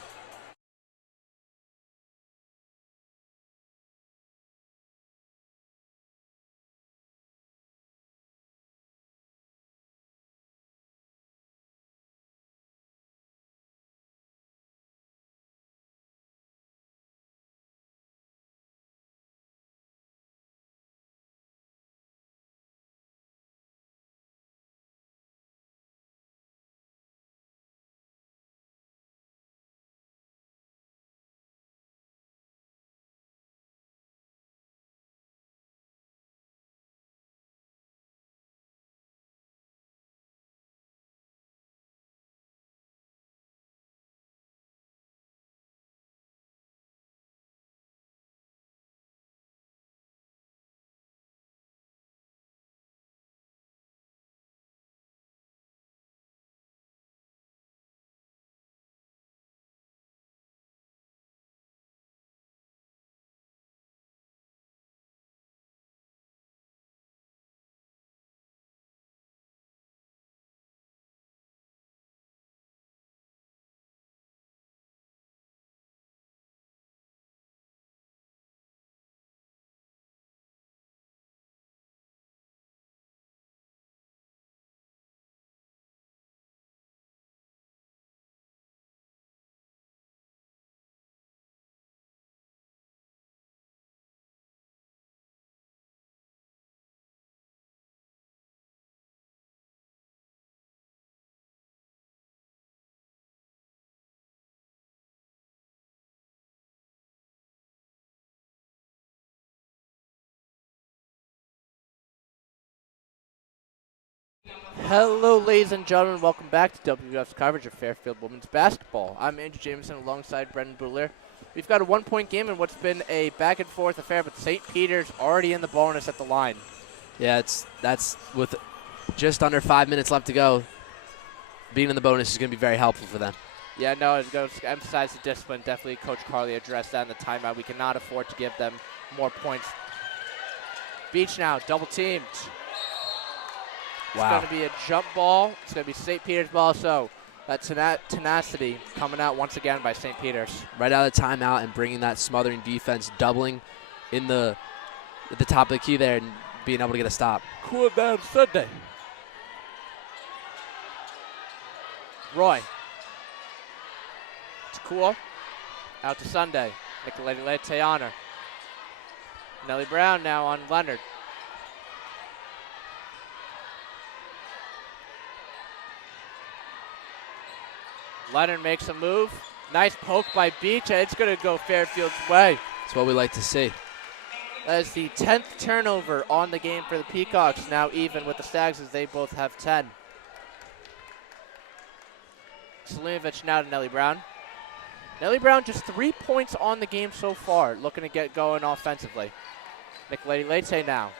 Hello, ladies and gentlemen. Welcome back to WVOF's coverage of Fairfield women's basketball. I'm Andrew Jameson alongside Brendan Boulier. We've got a one-point game in what's been a back-and-forth affair, but St. Peter's already in the bonus at the line. Yeah, that's with just under 5 minutes left to go. being in the bonus is going to be very helpful for them. Yeah, no, it goes to emphasize the discipline. Definitely Coach Carly addressed that in the timeout. We cannot afford to give them more points. Beach now, double teamed. It's Wow. going to be a jump ball. It's going to be St. Peter's ball, so that tenacity coming out once again by St. Peter's. Right out of timeout and bringing that smothering defense, doubling in at the top of the key there and being able to get a stop. Cool down Sunday. Roy. It's cool. Out to Sunday. Nicolete honor. Nellie Brown now on Leonard. Leonard makes a move. Nice poke by Beach. It's going to go Fairfield's way. That's what we like to see. That is the 10th turnover on the game for the Peacocks. Now even with the Stags as they both have 10. Selimovic now to Nellie Brown. Nellie Brown just 3 points on the game so far, looking to get going offensively. Nicolete now.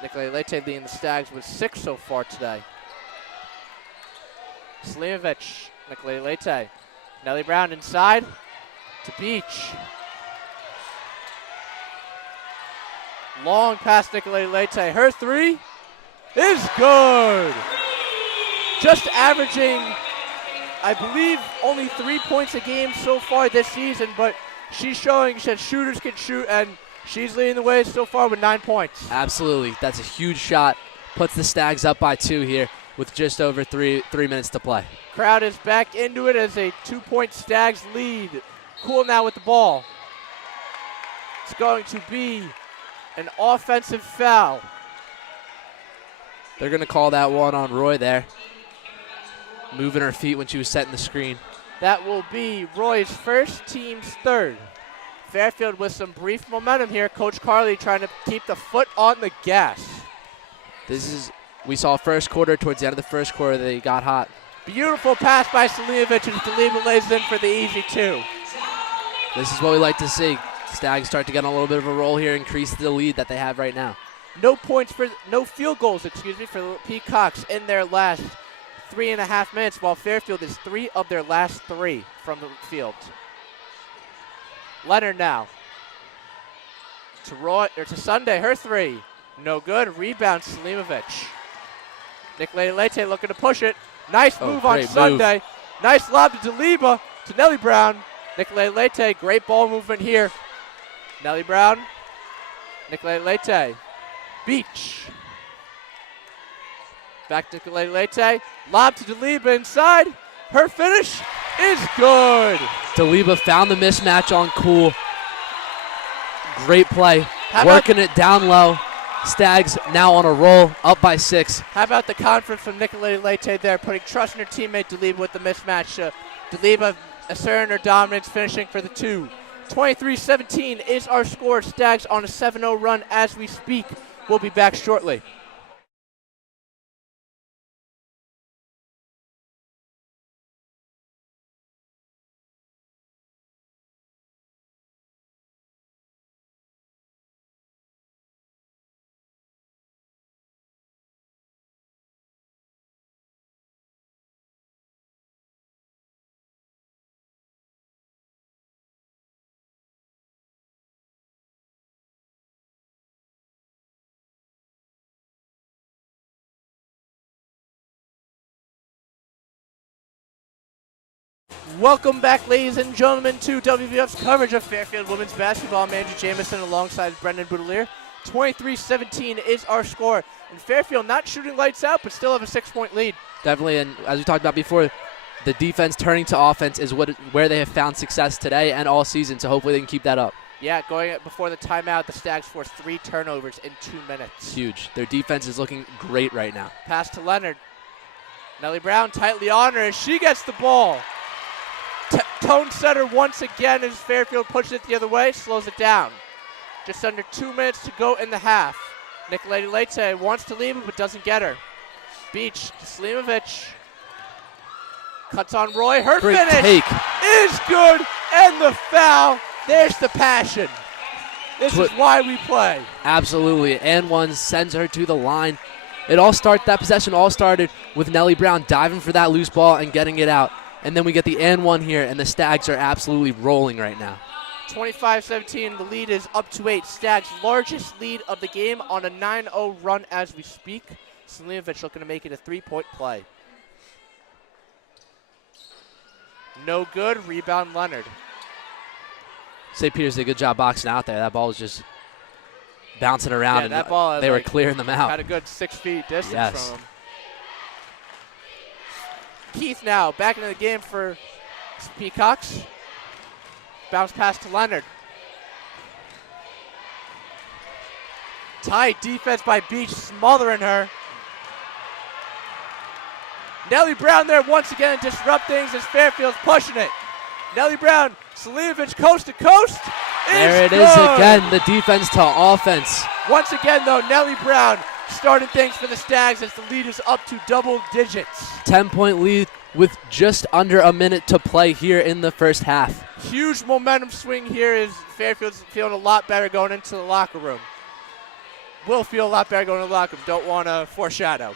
Nicolete leading the Stags with 6 so far today. Selimovic, Nicolete. Nellie Brown inside to Beach. Long pass Nicolete. Her three is good. Just averaging, I believe, only 3 points a game so far this season, but she's showing that shooters can shoot, and she's leading the way so far with 9 points. Absolutely. That's a huge shot. Puts the Stags up by 2 here with just over three minutes to play. Crowd is back into it as a 2-point Stags lead. Cool now with the ball. It's going to be an offensive foul. They're going to call that one on Roy there. Moving her feet when she was setting the screen. That will be Roy's first, team's third. Fairfield with some brief momentum here. Coach Carly trying to keep the foot on the gas. We saw first quarter, towards the end of the first quarter, they got hot. Beautiful pass by Selimovic, and Deliba lays in for the easy 2. This is what we like to see. Stags start to get on a little bit of a roll here, increase the lead that they have right now. No field goals, for the Peacocks in their last 3.5 minutes, while Fairfield is 3 of their last 3 from the field. Leonard now to Sunday, her 3. No good. Rebound Selimovic. Nicolete looking to push it. Nice move on Sunday. Move. Nice lob to Deliba to Nellie Brown. Nicolete, great ball movement here. Nellie Brown. Nicolete. Beach. Back to Nicolete. Lob to Deliba inside. Her finish is good. Deliba found the mismatch on Cool. Great play. Working it down low. Stags now on a roll, up by 6. How about the confidence from Nicolete there, putting trust in her teammate Deliba with the mismatch. Deliba asserting her dominance, finishing for the 2. 23-17 is our score. Stags on a 7-0 run as we speak. We'll be back shortly. Welcome back, ladies and gentlemen, to WVOF's coverage of Fairfield women's basketball. I'm Andrew Jamison alongside Brendan Boudelier. 23-17 is our score. And Fairfield not shooting lights out, but still have a 6-point lead. Definitely, and as we talked about before, the defense turning to offense is where they have found success today and all season, so hopefully they can keep that up. Yeah, going before the timeout, the Stags forced 3 turnovers in 2 minutes. It's huge. Their defense is looking great right now. Pass to Leonard. Nellie Brown tightly on her as she gets the ball. Tone setter once again as Fairfield pushes it the other way, slows it down. Just under 2 minutes to go in the half. Nicolete wants to leave it but doesn't get her. Beach to Selimovic. Cuts on Roy. Her Great finish take. is good, and the foul. There's the passion. This is why we play. Absolutely, and one sends her to the line. That possession all started with Nellie Brown diving for that loose ball and getting it out. And then we get the and one here, and the Stags are absolutely rolling right now. 25-17, the lead is up to 8. Stags' largest lead of the game on a 9-0 run as we speak. Selimovic looking to make it a 3-point play. No good, rebound Leonard. St. Peter's did a good job boxing out there. That ball was just bouncing around, and that ball, they were clearing them out. Had a good 6 feet distance Yes. from him. Keith now back into the game for Peacocks. Bounce pass to Leonard. Tight defense by Beach, smothering her. Nellie Brown there once again to disrupt things as Fairfield's pushing it. Nellie Brown, Selimovic coast to coast. There it good. is again, the defense to offense. Once again, though, Nellie Brown started things for the Stags as the lead is up to double digits. 10-point lead with just under a minute to play here in the first half. Huge momentum swing here as Fairfield's feeling a lot better going into the locker room. Will feel a lot better going to the locker room. Don't want to foreshadow.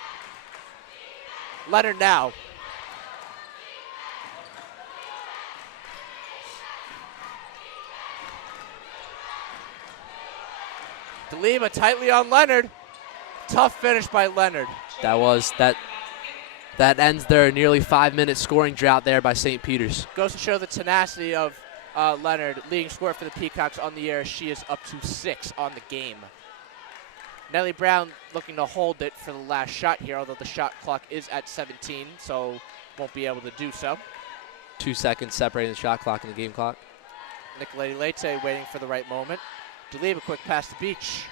Leonard now. DeLima tightly on Leonard. Tough finish by Leonard. That ends their nearly 5-minute scoring drought there by St. Peter's. Goes to show the tenacity of Leonard, leading scorer for the Peacocks on the year. She is up to 6 on the game. Nellie Brown looking to hold it for the last shot here, although the shot clock is at 17, so won't be able to do so. 2 seconds separating the shot clock and the game clock. Nicolette Leite waiting for the right moment. DeLima, quick pass to Beach.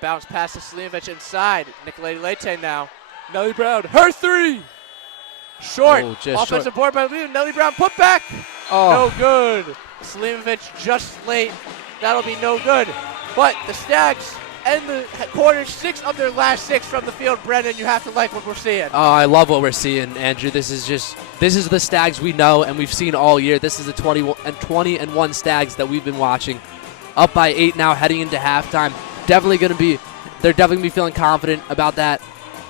Bounce pass to Selimovic inside. Nicolette Leite now. Nellie Brown, her 3! Short. Oh, just offensive short. board by Nellie. Nellie Brown put back. Oh. No good. Selimovic just late. That'll be no good. But the Stags end the quarter 6 of their last 6 from the field. Brendan, you have to like what we're seeing. Oh, I love what we're seeing, Andrew. This is the Stags we know and we've seen all year. This is the 20-1 Stags that we've been watching. Up by 8 now, heading into halftime. They're definitely going to be feeling confident about that,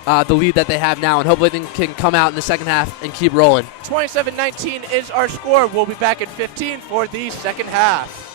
the lead that they have now, and hopefully they can come out in the second half and keep rolling. 27-19 is our score. We'll be back in 15 for the second half.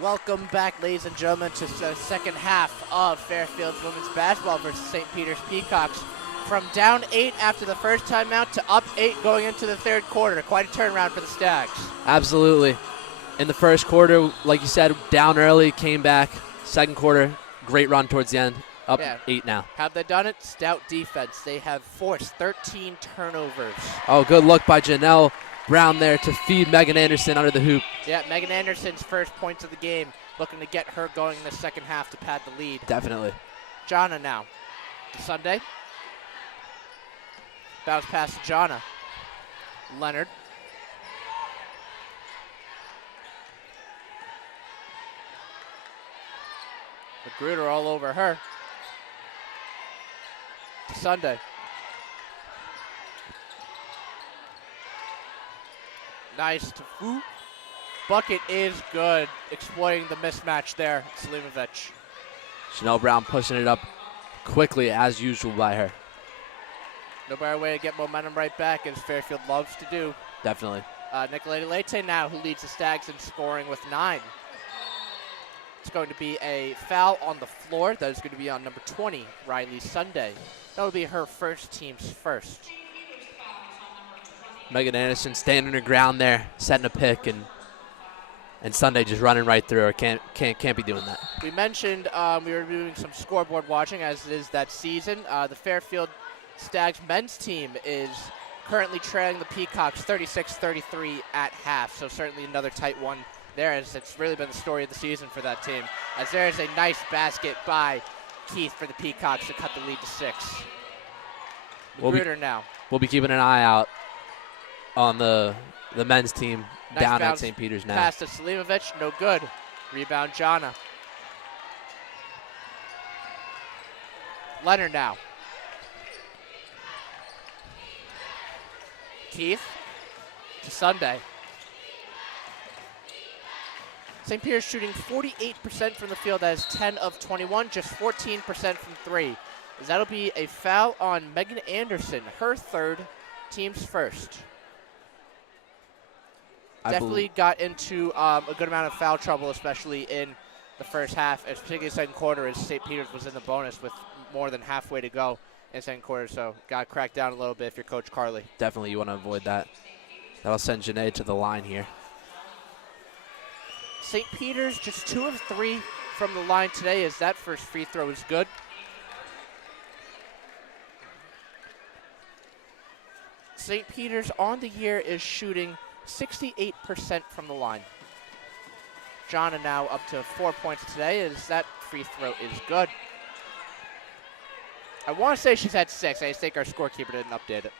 Welcome back, ladies and gentlemen, to the second half of Fairfield's women's basketball versus St. Peter's Peacocks. From down 8 after the first timeout to up 8 going into the third quarter. Quite a turnaround for the Stags. Absolutely. In the first quarter, like you said, down early, came back. Second quarter, great run towards the end. Up 8 now. Have they done it? Stout defense. They have forced 13 turnovers. Oh, good look by Janelle Brown there to feed Megan Anderson under the hoop. Yeah, Megan Anderson's first points of the game. Looking to get her going in the second half to pad the lead. Definitely. Jana now. Sunday. Bounce pass to Jana. Leonard. Magruder all over her. Sunday. Nice to Fu. Bucket is good, exploiting the mismatch there, Selimovic. Chanel Brown pushing it up quickly as usual by her. No better way to get momentum right back, as Fairfield loves to do. Definitely. Nicoletta Leite now, who leads the Stags in scoring with 9. It's going to be a foul on the floor. That is going to be on number 20, Riley Sunday. That will be her first, team's first. Megan Anderson standing her ground there, setting a pick, and Sunday just running right through her. Can't be doing that. We mentioned we were doing some scoreboard watching, as it is that season. The Fairfield Stags men's team is currently trailing the Peacocks 36-33 at half, so certainly another tight one there, as it's really been the story of the season for that team. As there is a nice basket by Keith for the Peacocks to cut the lead to 6. Magruder now. We'll be keeping an eye out on the men's team Nice down at St. Peter's now. Pass to Selimovic, no good. Rebound Jana. Leonard now. Keith to Sunday. St. Peter's shooting 48% from the field. That is 10 of 21, just 14% from 3. As that'll be a foul on Megan Anderson, her third, team's first. Definitely got into a good amount of foul trouble, especially in the first half, particularly second quarter, as St. Peter's was in the bonus with more than halfway to go in the second quarter. So got to crack down a little bit if you're Coach Carley. Definitely you want to avoid that. That'll send Janae to the line here. St. Peter's just 2 of 3 from the line today, as that first free throw is good. St. Peter's on the year is shooting 68% from the line. Jana now up to 4 points today, as that free throw is good. I want to say she's had 6. I just think our scorekeeper didn't update it.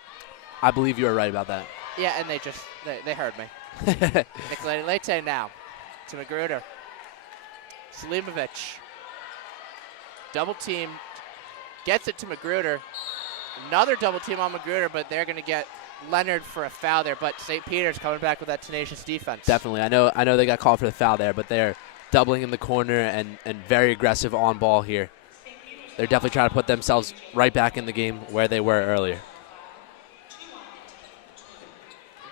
I believe you are right about that. Yeah, and they heard me. Nicoletta Leite now to Magruder. Selimovic. Double team. Gets it to Magruder. Another double team on Magruder, but they're going to get Leonard for a foul there. But St. Peter's coming back with that tenacious defense. Definitely. I know they got called for the foul there, but they're doubling in the corner and very aggressive on ball here. They're definitely trying to put themselves right back in the game where they were earlier.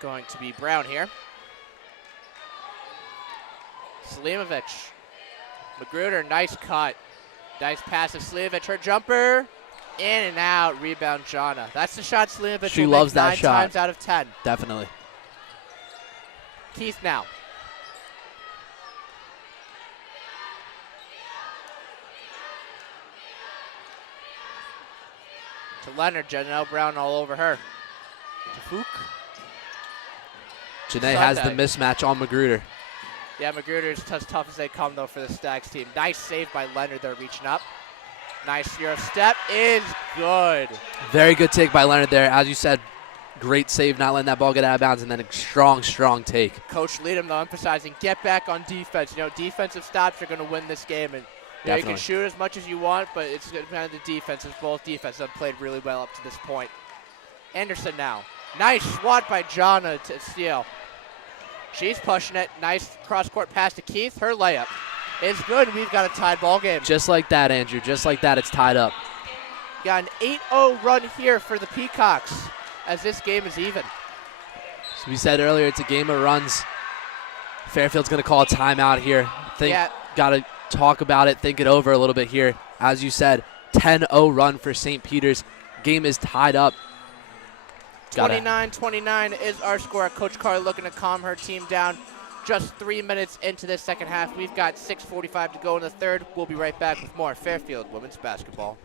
Going to be Brown here. Selimovic. Magruder, nice cut. Nice pass to Selimovic. Her jumper. In and out. Rebound Jana. That's the shot Selimovic She will loves make that 9 shot. times out of 10. Definitely. Keith now. To Leonard. Janelle Brown all over her. To Fook. Janae has the mismatch on Magruder. Yeah, Magruder is as tough as they come, though, for the Stags team. Nice save by Leonard there, reaching up. Nice Euro step is good. Very good take by Leonard there. As you said, great save, not letting that ball get out of bounds, and then a strong take. Coach Leadham, though, emphasizing get back on defense. You know, defensive stops are going to win this game. And you can shoot as much as you want, but it's going to depend on the defense, as both defenses have played really well up to this point. Anderson now. Nice swat by Jana to steal. She's pushing it. Nice cross-court pass to Keith. Her layup is good. We've got a tied ball game. Just like that, Andrew. Just like that, it's tied up. Got an 8-0 run here for the Peacocks, as this game is even. So we said earlier, it's a game of runs. Fairfield's going to call a timeout here. got to talk about it, think it over a little bit here. As you said, 10-0 run for St. Peter's. Game is tied up. 29-29 is our score. Coach Carr looking to calm her team down. Just 3 minutes into this second half. We've got 6:45 to go in the third. We'll be right back with more Fairfield women's basketball.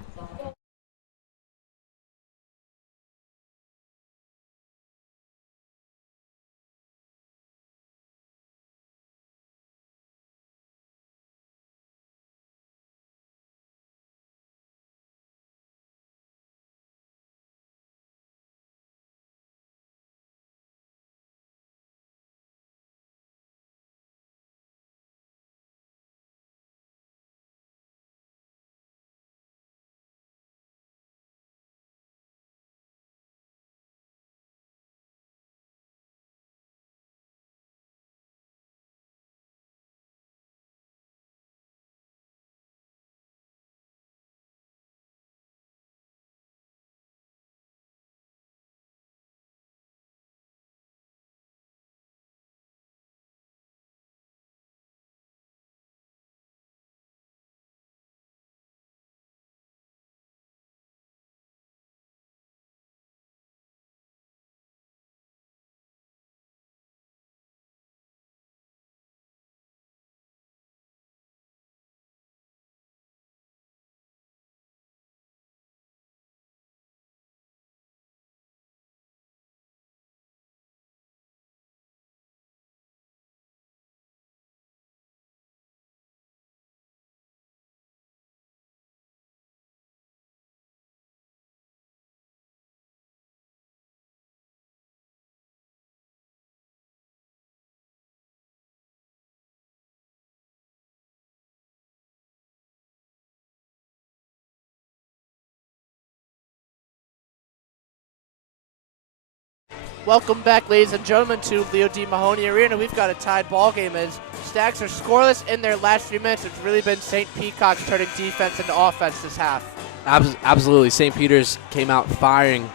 Welcome back, ladies and gentlemen, to Leo D. Mahoney Arena. We've got a tied ball game as Stags are scoreless in their last 3 minutes. It's really been St. Peacock's turning defense into offense this half. Absolutely. St. Peter's came out firing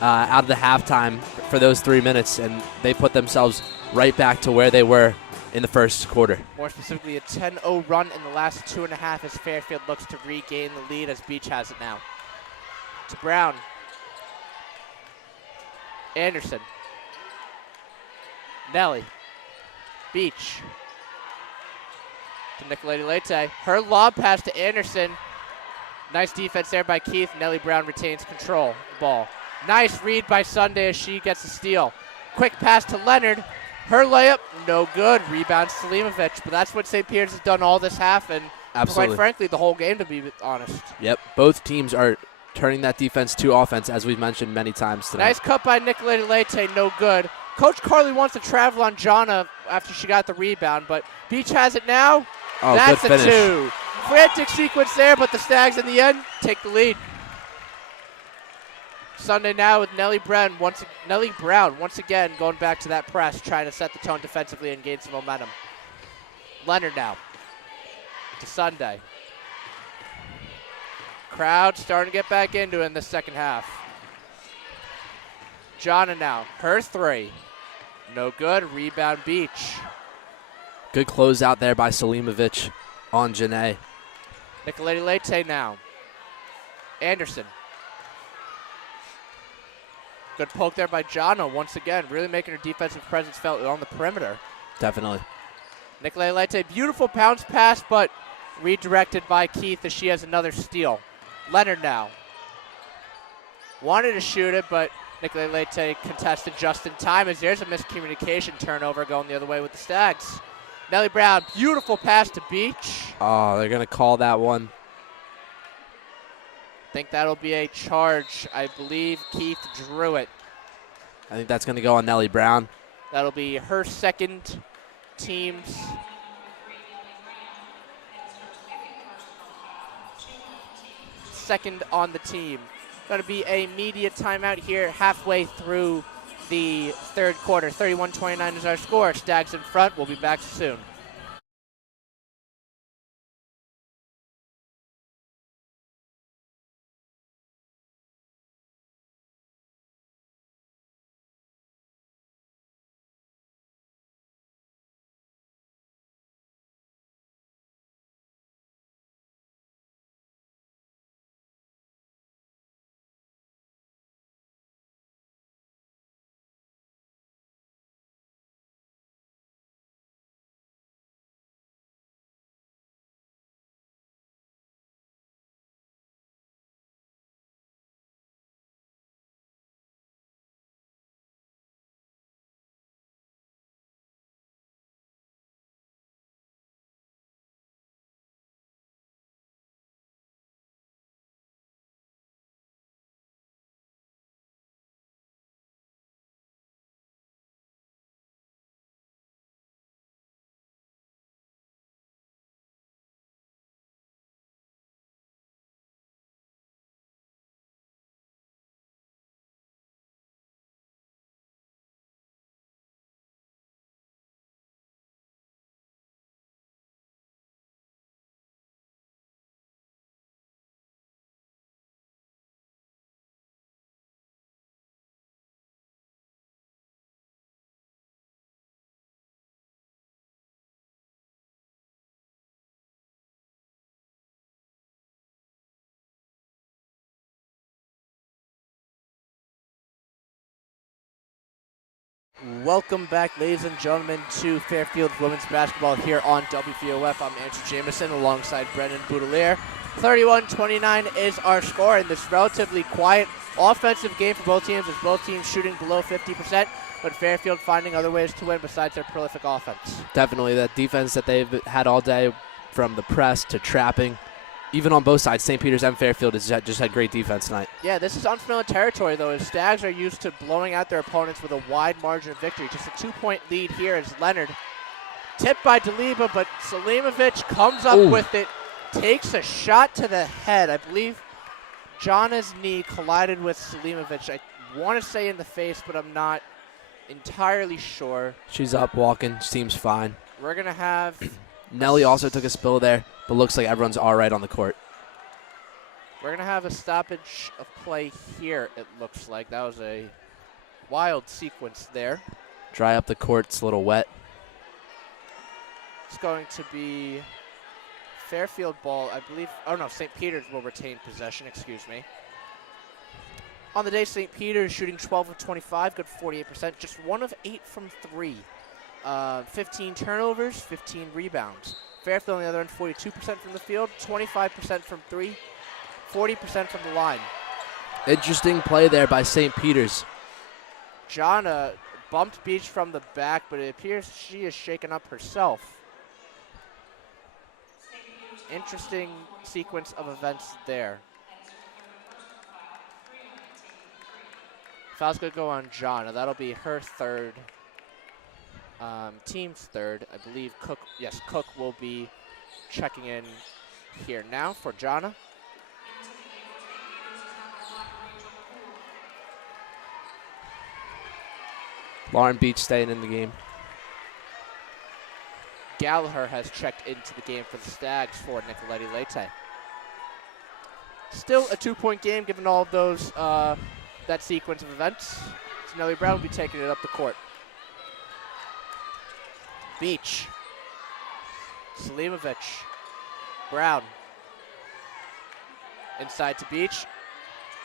out of the halftime for those 3 minutes, and they put themselves right back to where they were in the first quarter. More specifically, a 10-0 run in the last 2.5 as Fairfield looks to regain the lead as Beach has it now. To Brown. Anderson. Nelly. Beach. To Nicolette Lete. Her lob pass to Anderson. Nice defense there by Keith. Nelly Brown retains control of the ball. Nice read by Sunday as she gets a steal. Quick pass to Leonard. Her layup, no good. Rebound Selimovic. But that's what St. Peter's has done all this half, and quite frankly, the whole game, to be honest. Yep, both teams are turning that defense to offense, as we've mentioned many times tonight. Nice cut by Nicolette Lete, no good. Coach Carly wants to travel on Jonna after she got the rebound, but Beach has it now. Oh, that's good a finish. 2. Frantic sequence there, but the Stags in the end take the lead. Sunday now with Nelly Brown once again going back to that press, trying to set the tone defensively and gain some momentum. Leonard now to Sunday. Crowd starting to get back into it in the second half. Jonna now, her 3. No good, rebound Beach. Good close out there by Selimovic on Janae. Nicolette Lete now. Anderson. Good poke there by Jonna once again, really making her defensive presence felt on the perimeter. Definitely. Nicolette Lete, beautiful bounce pass, but redirected by Keith as she has another steal. Leonard now. Wanted to shoot it, but Nicolette Lete contested just in time as there's a miscommunication turnover going the other way with the Stags. Nelly Brown, beautiful pass to Beach. Oh, they're going to call that one. I think that'll be a charge. I believe Keith drew it. I think that's going to go on Nelly Brown. That'll be her second, team's second on the team. Going to be a media timeout here halfway through the third quarter. 31-29 is our score. Stags in front. We'll be back soon. Welcome back, ladies and gentlemen, to Fairfield women's basketball here on WVOF. I'm Andrew Jameson alongside Brendan Boudelier. 31-29 is our score in this relatively quiet offensive game for both teams, as both teams shooting below 50%, but Fairfield finding other ways to win besides their prolific offense. Definitely that defense that they've had all day, from the press to trapping, even on both sides. St. Peter's and Fairfield has just had great defense tonight. Yeah, this is unfamiliar territory, though, as Stags are used to blowing out their opponents with a wide margin of victory. Just a 2-point lead here as Leonard tipped by Deliba, but Selimovic comes up with it, takes a shot to the head. I believe Jana's knee collided with Selimovic. I want to say in the face, but I'm not entirely sure. She's up, walking, seems fine. We're going to have... Nelly also took a spill there, but looks like everyone's all right on the court. We're going to have a stoppage of play here, it looks like. That was a wild sequence there. Dry up the court, it's a little wet. It's going to be Fairfield ball, I believe. Oh, no, St. Peter's will retain possession, excuse me. On the day, St. Peter's shooting 12 of 25, good 48%, just 1 of 8 from 3. 15 turnovers, 15 rebounds. Fairfield on the other end, 42% from the field, 25% from 3, 40% from the line. Interesting play there by St. Peter's. Jana bumped Beach from the back, but it appears she is shaken up herself. Interesting sequence of events there. Foul's going to go on Jana. That'll be her third. Team's third. I believe Cook will be checking in here now for Jana. Lauren Beach staying in the game. Gallagher has checked into the game for the Stags for Nicoletti Leyte. Still a 2-point game given all of those, that sequence of events. So Nellie Brown will be taking it up the court. Beach. Selimovic. Brown. Inside to Beach.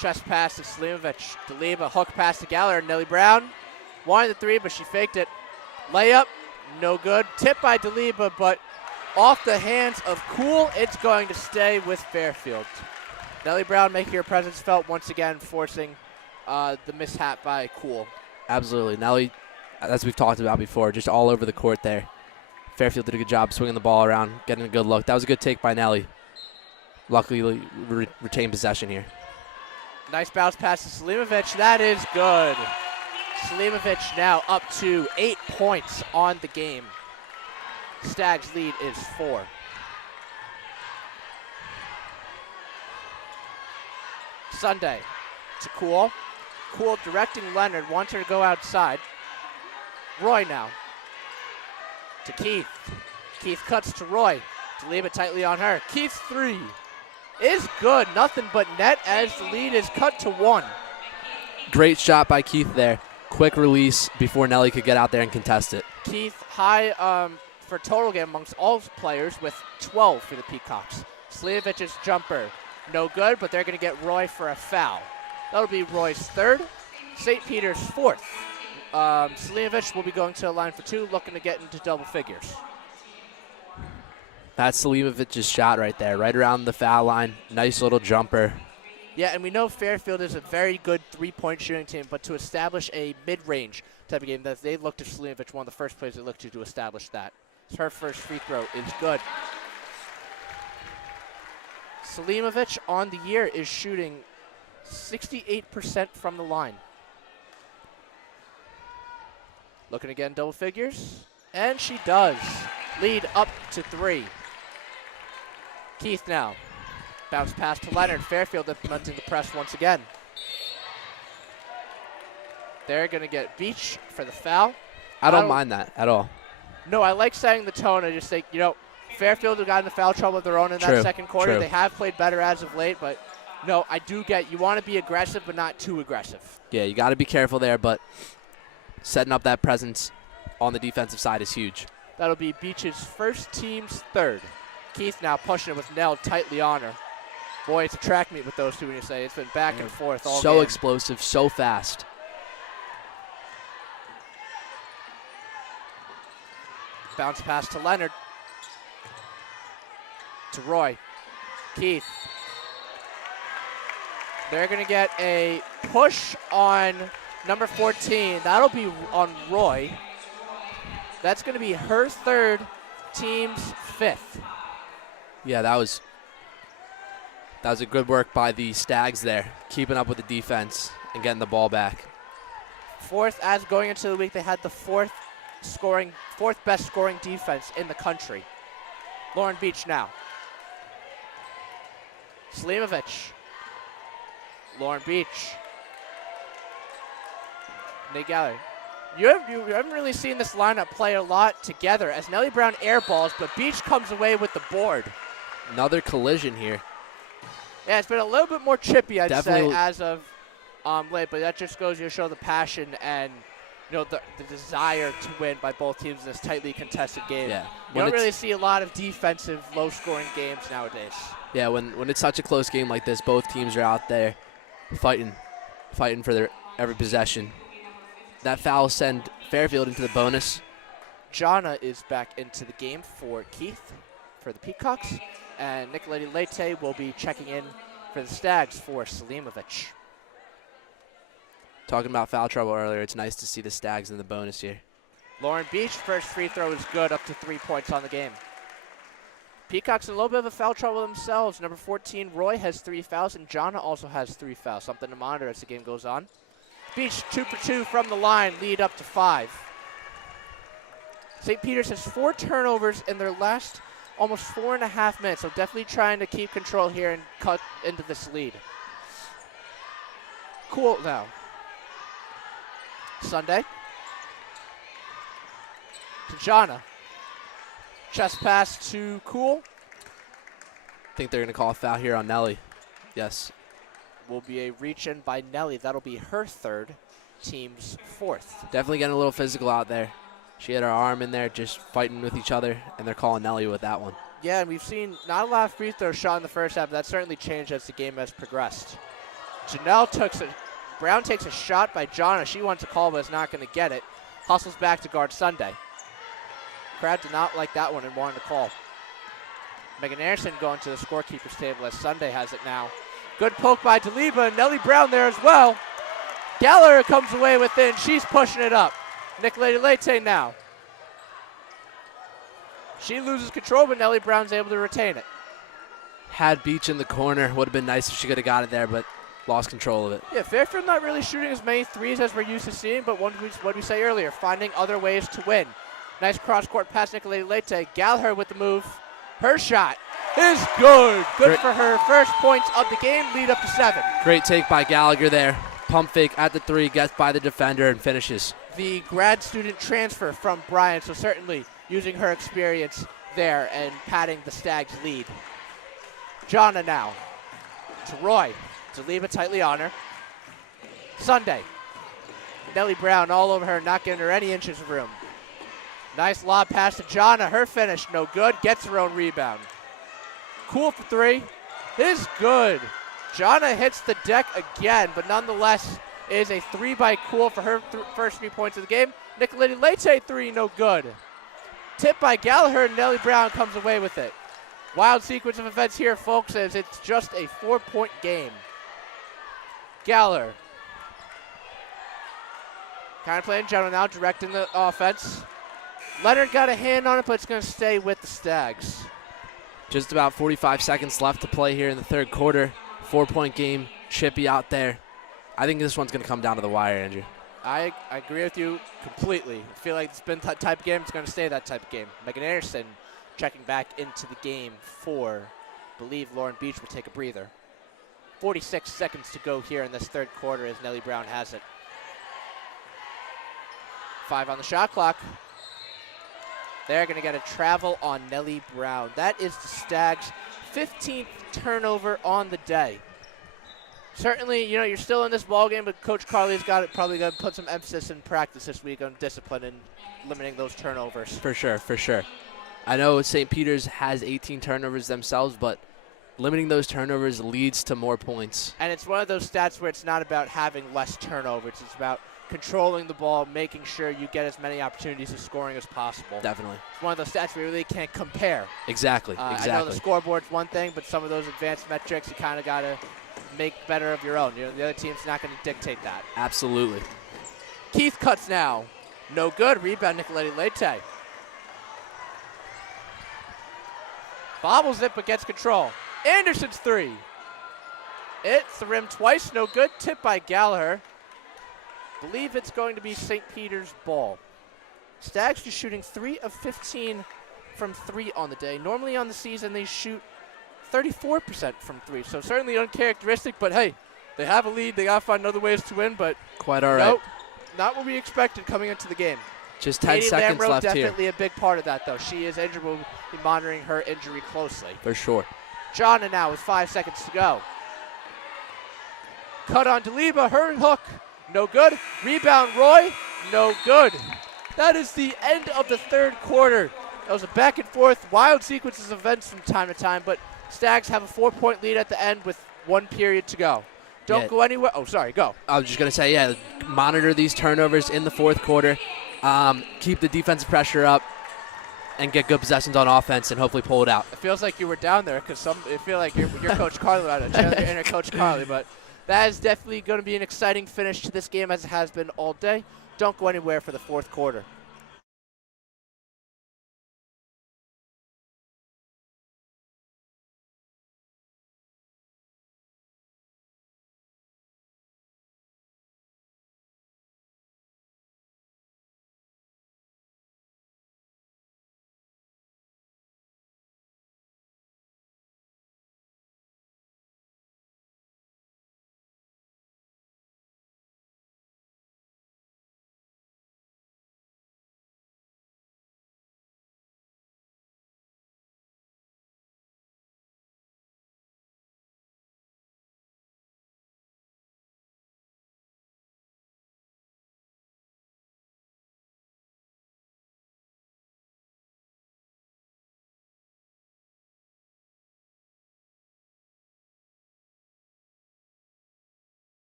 Chest pass to Selimovic. Deliba, hook pass to Gallagher. Nellie Brown wanted the three, but she faked it. Layup, no good. Tip by Deliba, but off the hands of Cool, it's going to stay with Fairfield. Nellie Brown making her presence felt once again, forcing the mishap by Cool. Absolutely. Nellie, as we've talked about before, just all over the court there. Fairfield did a good job swinging the ball around, getting a good look. That was a good take by Nellie. Luckily, retained possession here. Nice bounce pass to Selimovic. That is good. Selimovic now up to 8 points on the game. Stags lead is 4. Sunday to Cool. Cool directing Leonard, wants her to go outside. Roy now to Keith. Keith cuts to Roy. Deliba tightly on her. Keith's three is good. Nothing but net as the lead is cut to 1. Great shot by Keith there. Quick release before Nelly could get out there and contest it. Keith high for total game amongst all players with 12 for the Peacocks. Sliovic's jumper, no good, but they're going to get Roy for a foul. That'll be Roy's third. St. Peter's fourth. Selimovic will be going to the line for 2, looking to get into double figures. That's Selimovic's shot right there, right around the foul line. Nice little jumper. Yeah, and we know Fairfield is a very good three-point shooting team, but to establish a mid-range type of game, that they looked to Selimovic, one of the first plays they looked to establish that. So her first free throw is good. Selimovic on the year is shooting 68% from the line. Looking again, double figures, and she does. Lead up to 3. Keith now. Bounce pass to Leonard. Fairfield implementing the press once again. They're going to get Beach for the foul. I don't mind that at all. No, I like setting the tone. I just think, Fairfield have gotten into foul trouble of their own in that second quarter. They have played better as of late, but no, I do get you want to be aggressive, but not too aggressive. Yeah, you got to be careful there, but setting up that presence on the defensive side is huge. That'll be Beach's first, team's third. Keith now pushing it with Nell tightly on her. Boy, it's a track meet with those two when you say. It's been back and forth all So game. explosive, so fast. Bounce pass to Leonard. To Roy. Keith. They're going to get a push on number 14. That'll be on Roy. That's going to be her third, team's fifth. Yeah, that was a good work by the Stags there, keeping up with the defense and getting the ball back. Fourth, as going into the week, they had the fourth best scoring defense in the country. Lauren Beach now. Slimovic. Lauren Beach. Nate Gallery. You haven't really seen this lineup play a lot together as Nellie Brown airballs, but Beach comes away with the board. Another collision here. Yeah, it's been a little bit more chippy, I'd Definitely. say, as of late, but that just goes to show the passion and the desire to win by both teams in this tightly contested game. Yeah. You don't really see a lot of defensive, low-scoring games nowadays. Yeah, when it's such a close game like this, both teams are out there fighting for their every possession. That foul send Fairfield into the bonus. Jana is back into the game for Keith for the Peacocks, and Nicolette Leite will be checking in for the Stags for Selimovic. Talking about foul trouble earlier, it's nice to see the Stags in the bonus here. Lauren Beach, first free throw is good, up to 3 points on the game. Peacocks in a little bit of a foul trouble themselves. Number 14, Roy, has 3 fouls, and Jana also has 3 fouls. Something to monitor as the game goes on. Beach 2 for 2 from the line, lead up to 5. St. Peter's has 4 turnovers in their last almost 4.5 minutes, so definitely trying to keep control here and cut into this lead. Cool now. Sunday. To Jana. Chest pass to Cool. I think they're going to call a foul here on Nellie. Yes. Will be a reach in by Nellie. That'll be her third, team's fourth. Definitely getting a little physical out there. She had her arm in there just fighting with each other, and they're calling Nellie with that one. Yeah, and we've seen not a lot of free throws shot in the first half, but that certainly changed as the game has progressed. Brown takes a shot by Jana. She wants a call, but is not going to get it. Hustles back to guard Sunday. Crowd did not like that one and wanted to call. Megan Anderson going to the scorekeeper's table as Sunday has it now. Good poke by Deliba, and Nellie Brown there as well. Gallagher comes away within. She's pushing it up. Nicolette Leite now. She loses control, but Nellie Brown's able to retain it. Had Beach in the corner. Would have been nice if she could have got it there, but lost control of it. Yeah, Fairfield not really shooting as many threes as we're used to seeing, but what we say earlier, finding other ways to win. Nice cross-court pass, Nicolette Leite. Gallagher with the move. Her shot is good. Good for her. First points of the game, lead up to 7. Great take by Gallagher there. Pump fake at the 3, gets by the defender and finishes. The grad student transfer from Bryant, so certainly using her experience there and padding the Stags' lead. Jana now to Roy. To leave it tightly on her. Sunday. Nellie Brown all over her, not giving her any inches of room. Nice lob pass to Jana. Her finish, no good. Gets her own rebound. Cool for 3. Is good. Jana hits the deck again, but nonetheless is a 3 by Cool for her first 3 points of the game. Nicolette Leite 3, no good. Tip by Gallagher, and Nellie Brown comes away with it. Wild sequence of events here, folks, as it's just a 4-point game. Gallagher. Kind of playing general now, directing the offense. Leonard got a hand on it, but it's going to stay with the Stags. Just about 45 seconds left to play here in the third quarter. 4-point game, chippy out there. I think this one's going to come down to the wire, Andrew. I agree with you completely. I feel like it's been that type of game. It's going to stay that type of game. Megan Anderson checking back into the game for, I believe, Lauren Beach will take a breather. 46 seconds to go here in this third quarter as Nellie Brown has it. 5 on the shot clock. They're going to get a travel on Nellie Brown. That is the Stags' 15th turnover on the day. Certainly, you're still in this ballgame, but Coach Carley's probably got to put some emphasis in practice this week on discipline and limiting those turnovers. For sure. I know St. Peter's has 18 turnovers themselves, but limiting those turnovers leads to more points. And it's one of those stats where it's not about having less turnovers. It's about controlling the ball, making sure you get as many opportunities of scoring as possible. Definitely. It's one of those stats we really can't compare. Exactly. I know the scoreboard's one thing, but some of those advanced metrics you kind of got to make better of your own. You know, the other team's not going to dictate that. Absolutely. Keith cuts now. No good. Rebound, Nicoletti Leite. Bobbles it, but gets control. Anderson's three. It's the rim twice. No good. Tip by Gallagher. Believe it's going to be St. Peter's ball. Stags just shooting 3 of 15 from 3 on the day. Normally on the season they shoot 34% from 3, so certainly uncharacteristic, but hey, they have a lead. They got to find other ways to win, but quite all right. Nope, not what we expected coming into the game. Just 10 Katie seconds Lamro left here. Definitely a big part of that, though. She is injured. We'll be monitoring her injury closely. For sure. Jonna now with 5 seconds to go. Cut on Deliba, her hook, no good. Rebound Roy, no good. That is the end of the third quarter. That was a back and forth, wild sequences of events from time to time, but Stags have a 4-point lead at the end with 1 period to go. Don't go anywhere. Oh, sorry, go. I was just going to say, yeah, monitor these turnovers in the fourth quarter. Keep the defensive pressure up and get good possessions on offense and hopefully pull it out. It feels like you were down there because I feel like you're Coach Carly out of your inner Coach Carly, but that is definitely going to be an exciting finish to this game as it has been all day. Don't go anywhere for the fourth quarter.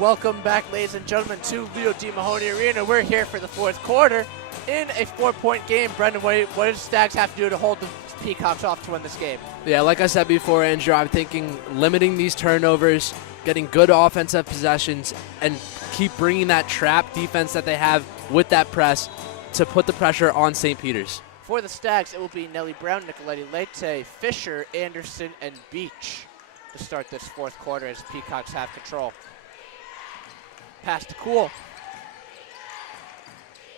Welcome back, ladies and gentlemen, to Leo D. Mahoney Arena. We're here for the fourth quarter in a 4-point game. Brendan, what does Stags have to do to hold the Peacocks off to win this game? Yeah, like I said before, Andrew, I'm thinking limiting these turnovers, getting good offensive possessions, and keep bringing that trap defense that they have with that press to put the pressure on St. Peter's. For the Stags, it will be Nellie Brown, Nicoletti Leite, Fisher, Anderson, and Beach to start this fourth quarter as Peacocks have control. Pass to Cool.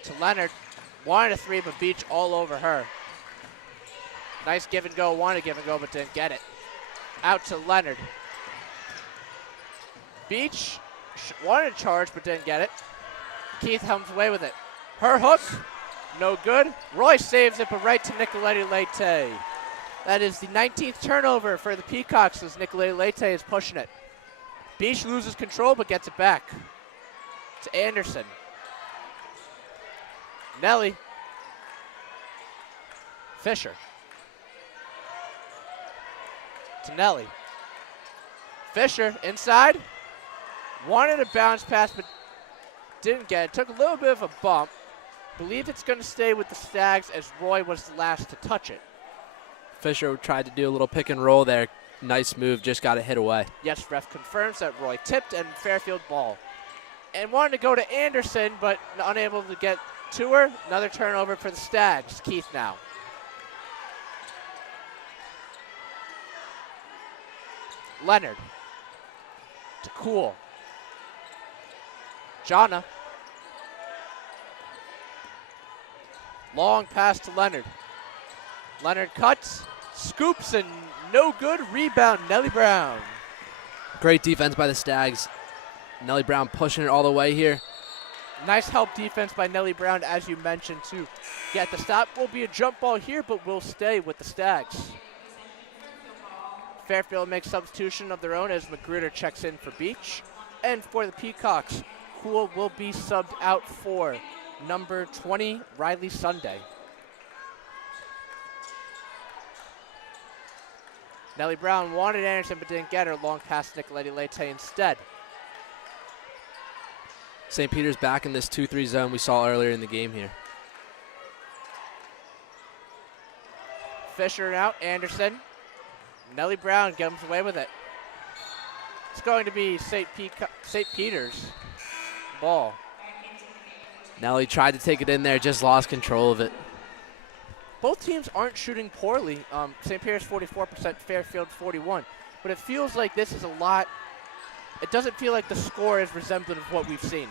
To Leonard. Wanted a 3, but Beach all over her. Nice give and go. Wanted give and go, but didn't get it. Out to Leonard. Beach wanted to charge, but didn't get it. Keith comes away with it. Her hook. No good. Roy saves it, but right to Nicoletti Leite. That is the 19th turnover for the Peacocks as Nicoletti Leite is pushing it. Beach loses control, but gets it back. To Anderson. Nelly. Fisher. To Nelly. Fisher inside. Wanted a bounce pass, but didn't get it. Took a little bit of a bump. Believe it's going to stay with the Stags as Roy was the last to touch it. Fisher tried to do a little pick and roll there. Nice move, just got it hit away. Yes, ref confirms that Roy tipped and Fairfield ball. And wanted to go to Anderson, but unable to get to her. Another turnover for the Stags. Keith now. Leonard to Cool. Jana. Long pass to Leonard. Leonard cuts, scoops, and no good. Rebound, Nellie Brown. Great defense by the Stags. Nellie Brown pushing it all the way here. Nice help defense by Nellie Brown, as you mentioned, to get the stop. Will be a jump ball here, but will stay with the Stags. Fairfield makes substitution of their own as Magruder checks in for Beach. And for the Peacocks, Cool will be subbed out for number 20, Riley Sunday. Nellie Brown wanted Anderson but didn't get her. Long pass to Nicoletti Leite instead. St. Peter's back in this 2-3 zone we saw earlier in the game here. Fisher out, Anderson. Nellie Brown comes away with it. It's going to be St. Peter's ball. Nellie tried to take it in there, just lost control of it. Both teams aren't shooting poorly. St. Peter's 44%, Fairfield 41%. But it feels like this is a lot. It doesn't feel like the score is resemblant of what we've seen.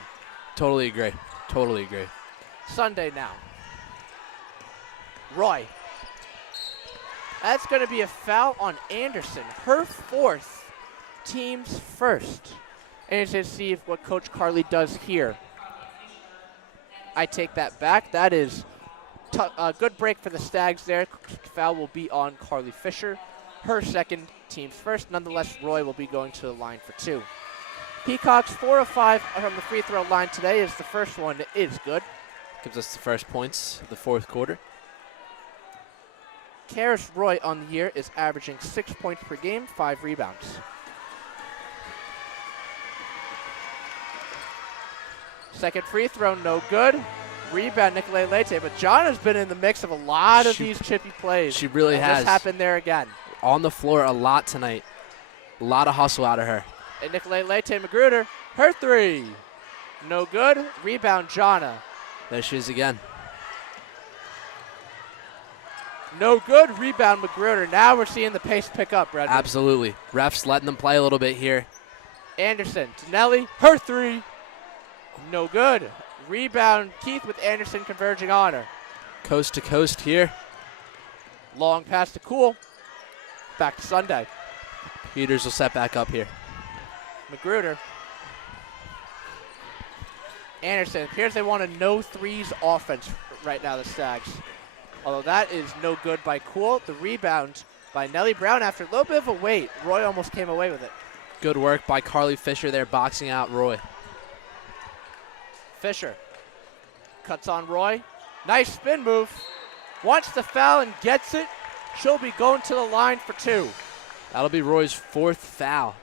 Totally agree. Totally agree. Sunday now. Roy. That's going to be a foul on Anderson. Her fourth, team's first. And to see what Coach Carly does here. I take that back. That is a good break for the Stags there. Foul will be on Carly Fisher. Her second, team's first. Nonetheless, Roy will be going to the line for two. Peacocks 4 of 5 from the free throw line today is the first one. Is good. Gives us the first points of the fourth quarter. Karis Roy on the year is averaging 6 points per game, 5 rebounds. Second free throw, no good. Rebound, Nicolay Leite, but John has been in the mix of a lot of these chippy plays. She really has. This happened there again. On the floor a lot tonight. A lot of hustle out of her. And Nicolay Leite Magruder, her three. No good. Rebound, Jana. There she is again. No good. Rebound, Magruder. Now we're seeing the pace pick up, Redmond. Absolutely. Refs letting them play a little bit here. Anderson to Nelly, her three. No good. Rebound, Keith with Anderson converging on her. Coast to coast here. Long pass to Cool. Back to Sunday. Peters will set back up here. Magruder. Anderson. Appears they want a no threes offense right now, the Stags. Although that is no good by Cool. The rebound by Nellie Brown after a little bit of a wait. Roy almost came away with it. Good work by Carly Fisher there, boxing out Roy. Fisher cuts on Roy. Nice spin move. Wants the foul and gets it. She'll be going to the line for two. That'll be Roy's fourth foul.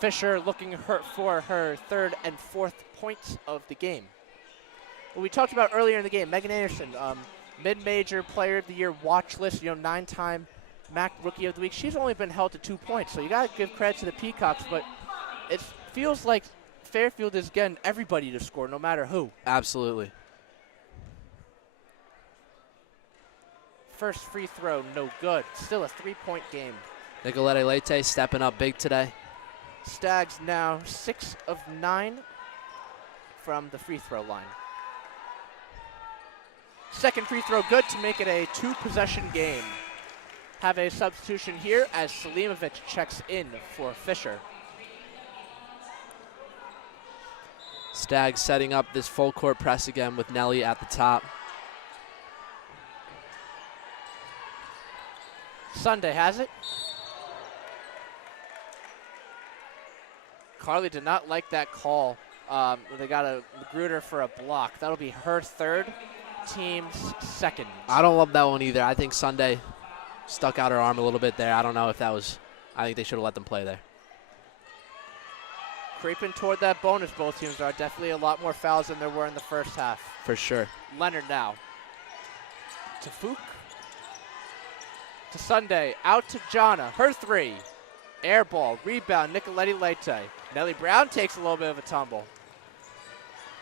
Fisher looking for her third and fourth points of the game. What we talked about earlier in the game, Megan Anderson, mid-major player of the year watch list, 9-time MAC Rookie of the Week. She's only been held to 2 points, so you got to give credit to the Peacocks, but it feels like Fairfield is getting everybody to score, no matter who. Absolutely. First free throw, no good. Still a 3-point game. Nicolette Leite stepping up big today. Stags now 6 of 9 from the free throw line. Second free throw good to make it a 2-possession game. Have a substitution here as Selimovic checks in for Fisher. Stags setting up this full court press again with Nellie at the top. Sunday has it. Carly did not like that call. They got a Magruder for a block. That'll be her third, team's second. I don't love that one either. I think Sunday stuck out her arm a little bit there. I don't know if that was, I think they should have let them play there. Creeping toward that bonus, both teams are. Definitely a lot more fouls than there were in the first half. For sure. Leonard now. To Fook. To Sunday. Out to Jana. Her three. Air ball. Rebound. Nicolette Leite. Nellie Brown takes a little bit of a tumble.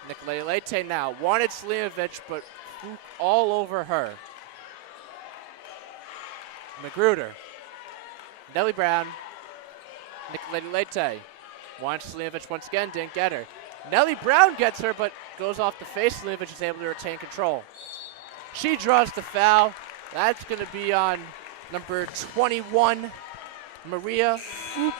Nicolette Leite now. Wanted Selimovic, but Fook all over her. Magruder. Nellie Brown. Nicolette Leite. Juan Selimovic once again didn't get her. Nellie Brown gets her, but goes off the face. Selimovic is able to retain control. She draws the foul. That's going to be on number 21, Maria Fook.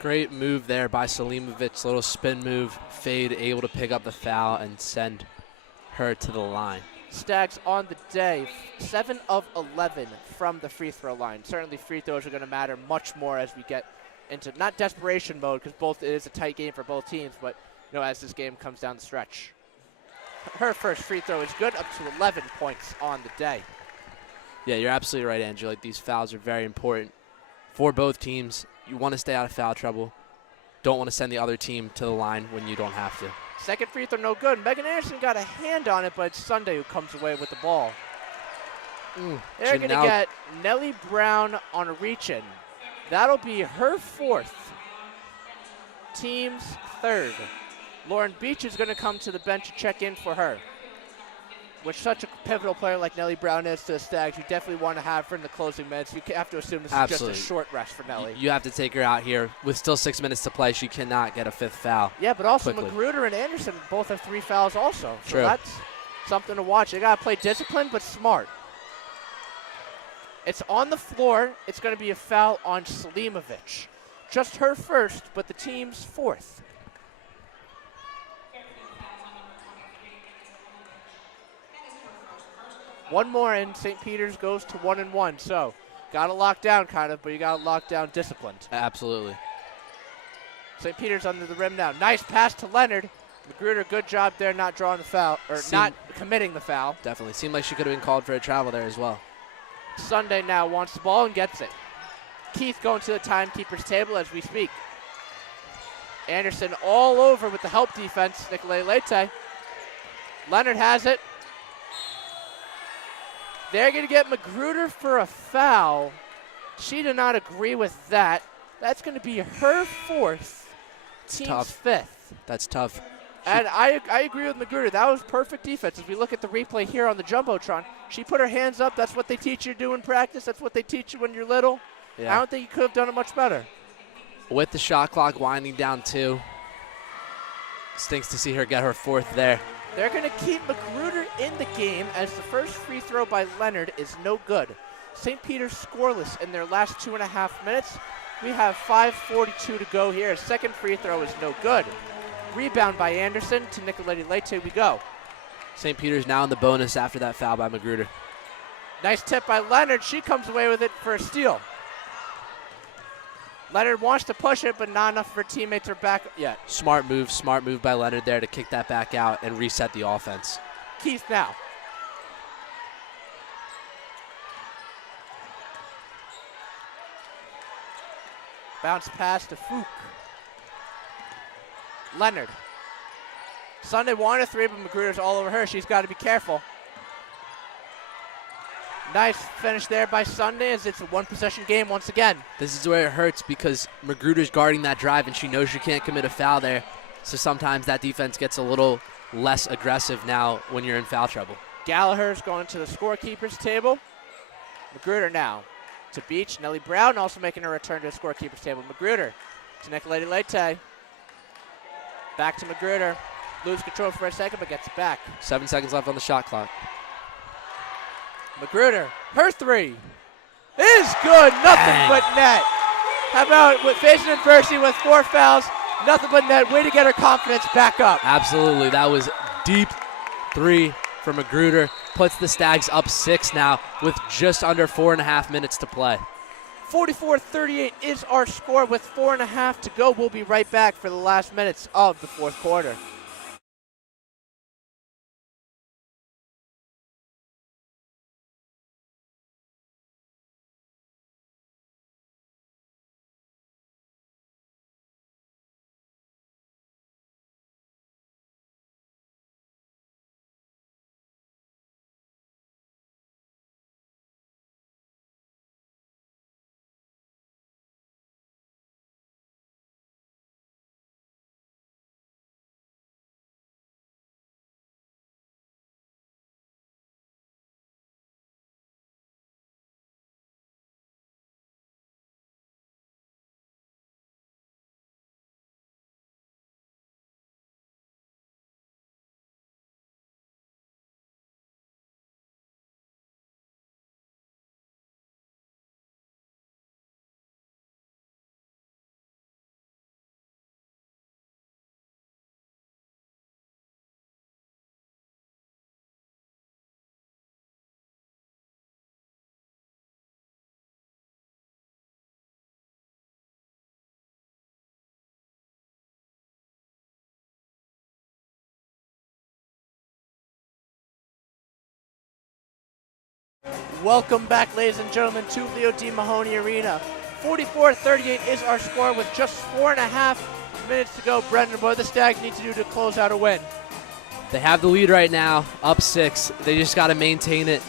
Great move there by Selimovic. Little spin move, fade, able to pick up the foul and send her to the line. Stags on the day, 7 of 11 from the free throw line. Certainly free throws are going to matter much more as we get into not desperation mode, because it is a tight game for both teams, but as this game comes down the stretch. Her first free throw is good, up to 11 points on the day. Yeah, you're absolutely right, Andrew. Like, these fouls are very important for both teams. You want to stay out of foul trouble. Don't want to send the other team to the line when you don't have to. Second free throw, no good. Megan Anderson got a hand on it, but it's Sunday who comes away with the ball. They're going to get Nellie Brown on a reach-in. That'll be her fourth. Team's third. Lauren Beach is going to come to the bench to check in for her. With such a pivotal player like Nellie Brown is to the Stags, you definitely want to have her in the closing minutes. You have to assume this is just a short rest for Nellie. You have to take her out here. With still 6 minutes to play, she cannot get a fifth foul. Yeah, but also quickly. Magruder and Anderson both have 3 fouls also. True. So that's something to watch. They got to play disciplined but smart. It's on the floor. It's going to be a foul on Selimovic. Just her first, but the team's fourth. One more and St. Peter's goes to 1-1. So got to lock down kind of, but you got to lock down disciplined. Absolutely. St. Peter's under the rim now. Nice pass to Leonard. Magruder, good job there not drawing the foul, or not committing the foul. Definitely. Seemed like she could have been called for a travel there as well. Sunday now wants the ball and gets it. Keith going to the timekeeper's table as we speak. Anderson all over with the help defense. Nicolette Leite. Leonard has it. They're going to get Magruder for a foul. She did not agree with that. That's going to be her fourth, team's fifth. That's tough. And I agree with Magruder. That was perfect defense. As we look at the replay here on the Jumbotron, she put her hands up. That's what they teach you to do in practice. That's what they teach you when you're little. Yeah. I don't think you could have done it much better. With the shot clock winding down too, stinks to see her get her fourth there. They're going to keep Magruder in the game as the first free throw by Leonard is no good. St. Peter's scoreless in their last 2.5 minutes. We have 5:42 to go here. Second free throw is no good. Rebound by Anderson to Nicolette Leite we go. St. Peter's now in the bonus after that foul by Magruder. Nice tip by Leonard. She comes away with it for a steal. Leonard wants to push it, but not enough of her teammates are back yet. Smart move by Leonard there to kick that back out and reset the offense. Keith now. Bounce pass to Fook. Leonard. Sunday wanted a 3, but Magruder's all over her. She's got to be careful. Nice finish there by Sunday as it's a one-possession game once again. This is where it hurts because Magruder's guarding that drive and she knows she can't commit a foul there. So sometimes that defense gets a little less aggressive now when you're in foul trouble. Gallagher's going to the scorekeeper's table. Magruder now to Beach. Nellie Brown also making a return to the scorekeeper's table. Magruder to Nicolette Leite. Back to Magruder. Lose control for a second, but gets it back. 7 seconds left on the shot clock. Magruder, her 3 is good. Nothing but net. How about with facing adversity with 4 fouls, nothing but net. Way to get her confidence back up. Absolutely. That was deep 3 for Magruder. Puts the Stags up 6 now with just under 4.5 minutes to play. 44-38 is our score with 4.5 to go. We'll be right back for the last minutes of the fourth quarter. Welcome back, ladies and gentlemen, to Leo D. Mahoney Arena. 44-38 is our score with just 4.5 minutes to go. Brendan, what do the Stags need to do to close out a win? They have the lead right now, up 6. They just got to maintain it,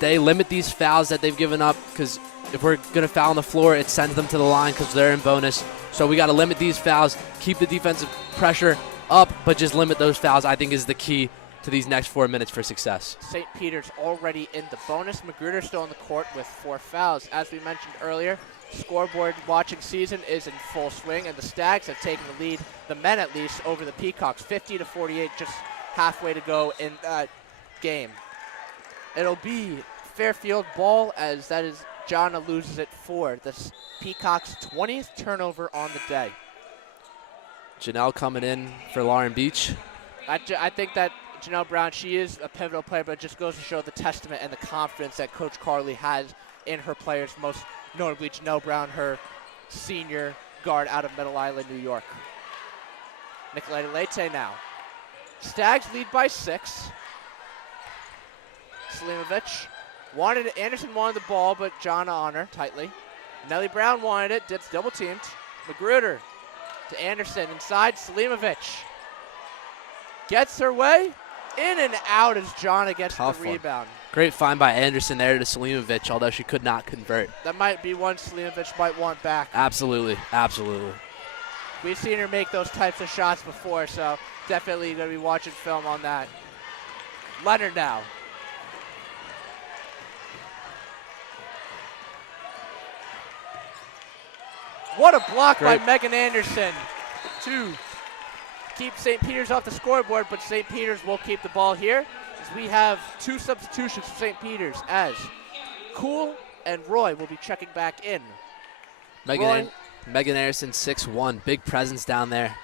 limit these fouls that they've given up, because if we're going to foul on the floor, it sends them to the line because they're in bonus. So we got to limit these fouls, keep the defensive pressure up, but just limit those fouls, I think, is the key to these next 4 minutes for success. St. Peter's already in the bonus. Magruder still on the court with 4 fouls. As we mentioned earlier, scoreboard watching season is in full swing, and the Stags have taken the lead, the men at least, over the Peacocks, 50-48, just halfway to go in that game. It'll be Fairfield ball, as that is Jana loses it for the Peacocks' 20th turnover on the day. Janelle coming in for Lauren Beach. I think that Janelle Brown, she is a pivotal player, but it just goes to show the testament and the confidence that Coach Carly has in her players, most notably Janelle Brown, her senior guard out of Middle Island, New York. Nicoletta Leite now. Stags lead by 6. Selimovic wanted it. Anderson wanted the ball, but Jana on her tightly. Nellie Brown wanted it. Ditz double teamed. Magruder to Anderson inside. Selimovic gets her way. In and out as Jana gets the rebound. Great find by Anderson there to Selimovic, although she could not convert. That might be one Selimovic might want back. Absolutely, absolutely. We've seen her make those types of shots before, so definitely going to be watching film on that. Leonard now. What a block by Megan Anderson to keep St. Peter's off the scoreboard, but St. Peter's will keep the ball here as we have 2 substitutions for St. Peter's as Cool and Roy will be checking back in. Megan Anderson, 6'1", big presence down there.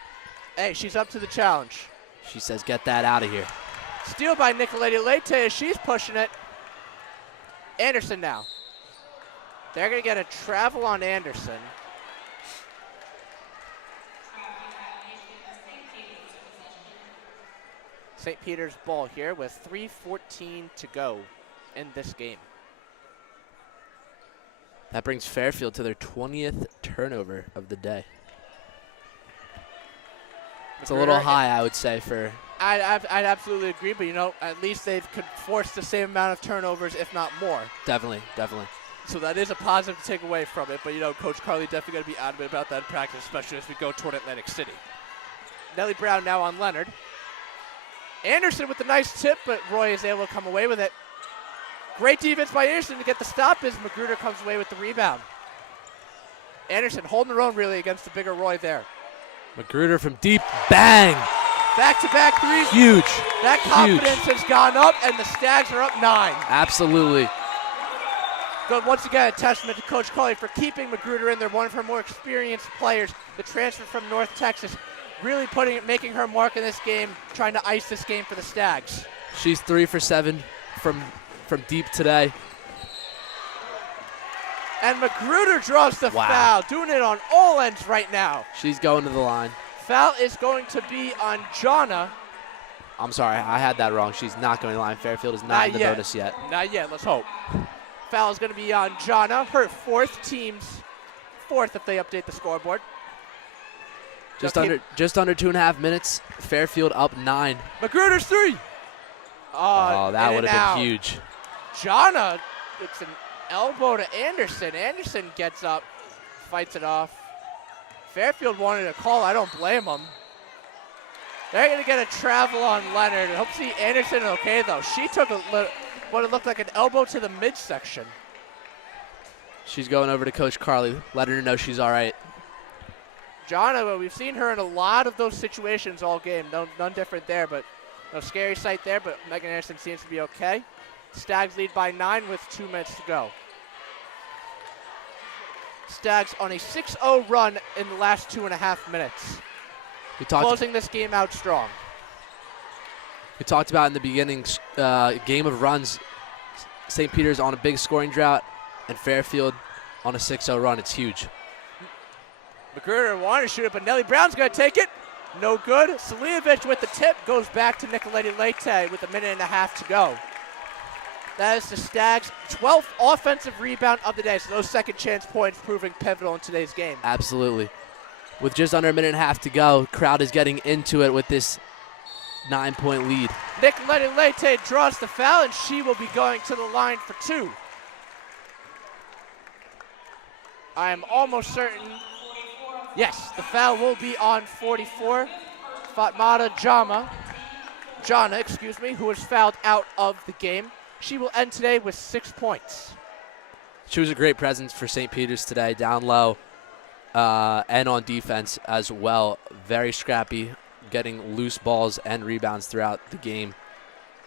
Hey, she's up to the challenge. She says, get that out of here. Steal by Nicoletta Leite as she's pushing it. Anderson now. They're going to get a travel on Anderson. St. Peter's ball here with 3:14 to go in this game. That brings Fairfield to their 20th turnover of the day. It's a little high, I would say, for... I'd absolutely agree, but, you know, at least they've forced the same amount of turnovers, if not more. Definitely, definitely. So that is a positive to take away from it, but, you know, Coach Carly definitely going to be adamant about that in practice, especially as we go toward Atlantic City. Nellie Brown now on Leonard. Anderson with the nice tip, but Roy is able to come away with it. Great defense by Anderson to get the stop as Magruder comes away with the rebound. Anderson holding her own really against the bigger Roy there. Magruder from deep, bang! Back-to-back threes. Huge. That confidence has gone up, and the Stags are up 9. Absolutely. Good, once again, a testament to Coach Carly for keeping Magruder in there, one of her more experienced players, the transfer from North Texas. Really making her mark in this game, trying to ice this game for the Stags. She's 3 for 7 from deep today. And Magruder draws the foul, doing it on all ends right now. She's going to the line. Foul is going to be on Jana. I'm sorry, I had that wrong. She's not going to the line. Fairfield is not in the bonus yet. Not yet, let's hope. Foul is going to be on Jana, her 4th, team's 4th if they update the scoreboard. Just under 2.5 minutes. Fairfield up 9. Magruder's 3. Oh, that would have been huge. Jana, it's an elbow to Anderson. Anderson gets up, fights it off. Fairfield wanted a call. I don't blame them. They're going to get a travel on Leonard. I hope to see Anderson okay, though. She took what it looked like an elbow to the midsection. She's going over to Coach Carly, letting her know she's all right. Jana, we've seen her in a lot of those situations all game. None different there, but no scary sight there, but Megan Anderson seems to be okay. Stags lead by 9 with 2 minutes to go. Stags on a 6-0 run in the last 2.5 minutes. Closing this game out strong. We talked about in the beginning, game of runs, St. Peter's on a big scoring drought, and Fairfield on a 6-0 run. It's huge. Magruder wanted to shoot it, but Nellie Brown's going to take it. No good. Selimovic with the tip goes back to Nicoletta Leite with 1.5 minutes to go. That is the Stags' 12th offensive rebound of the day, so those second chance points proving pivotal in today's game. Absolutely. With just under a minute and a half to go, crowd is getting into it with this 9-point lead. Nicoletta Leite draws the foul, and she will be going to the line for 2. I am almost certain, yes, the foul will be on 44. Fatmata Jana, who was fouled out of the game. She will end today with 6 points. She was a great presence for St. Peter's today, down low and on defense as well. Very scrappy, getting loose balls and rebounds throughout the game.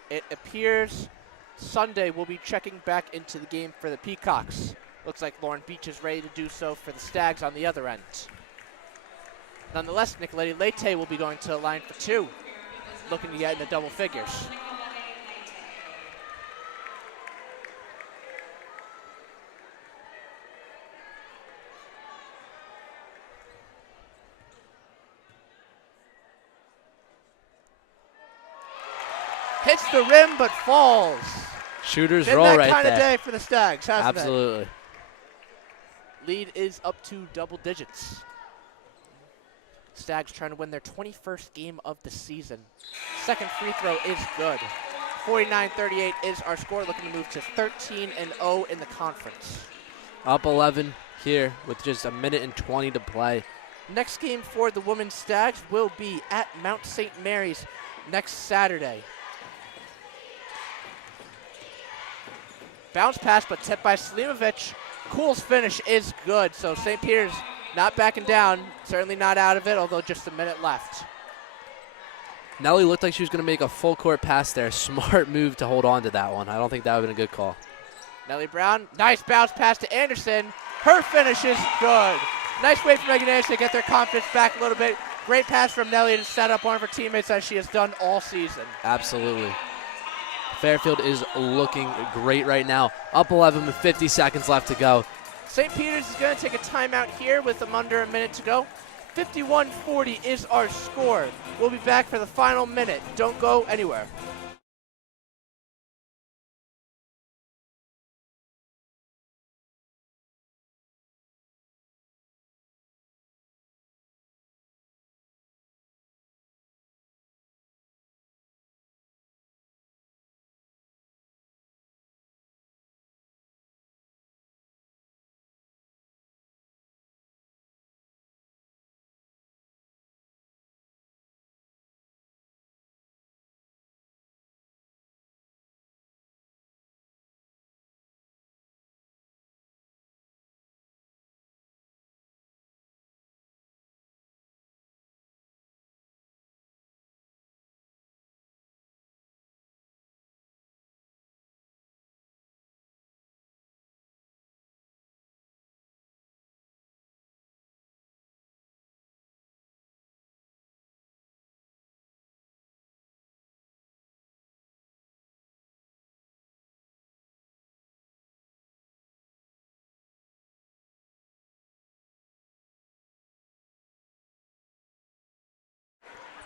It appears Sunday we'll be checking back into the game for the Peacocks. Looks like Lauren Beach is ready to do so for the Stags on the other end. Nonetheless, Nicoletta Leite will be going to the line for 2, looking to get in the double figures. Hits the rim but falls. Shooters Been roll that right kind there. of day for the Stags, hasn't it? Absolutely. Lead is up to double digits. Stags trying to win their 21st game of the season. Second free throw is good. 49-38 is our score, looking to move to 13-0 in the conference. Up 11 here with just a minute and 20 to play. Next game for the women's Stags will be at Mount St. Mary's next Saturday. Bounce pass, but tipped by Slimovic. Cool's finish is good, so St. Peter's not backing down, certainly not out of it, although just a minute left. Nelly looked like she was going to make a full court pass there. Smart move to hold on to that one. I don't think that would have been a good call. Nellie Brown, nice bounce pass to Anderson. Her finish is good. Nice way for Megan Anderson to get their confidence back a little bit. Great pass from Nellie to set up one of her teammates as she has done all season. Absolutely. Fairfield is looking great right now. Up 11 with 50 seconds left to go. St. Peter's is going to take a timeout here with them under a minute to go. 51-40 is our score. We'll be back for the final minute. Don't go anywhere.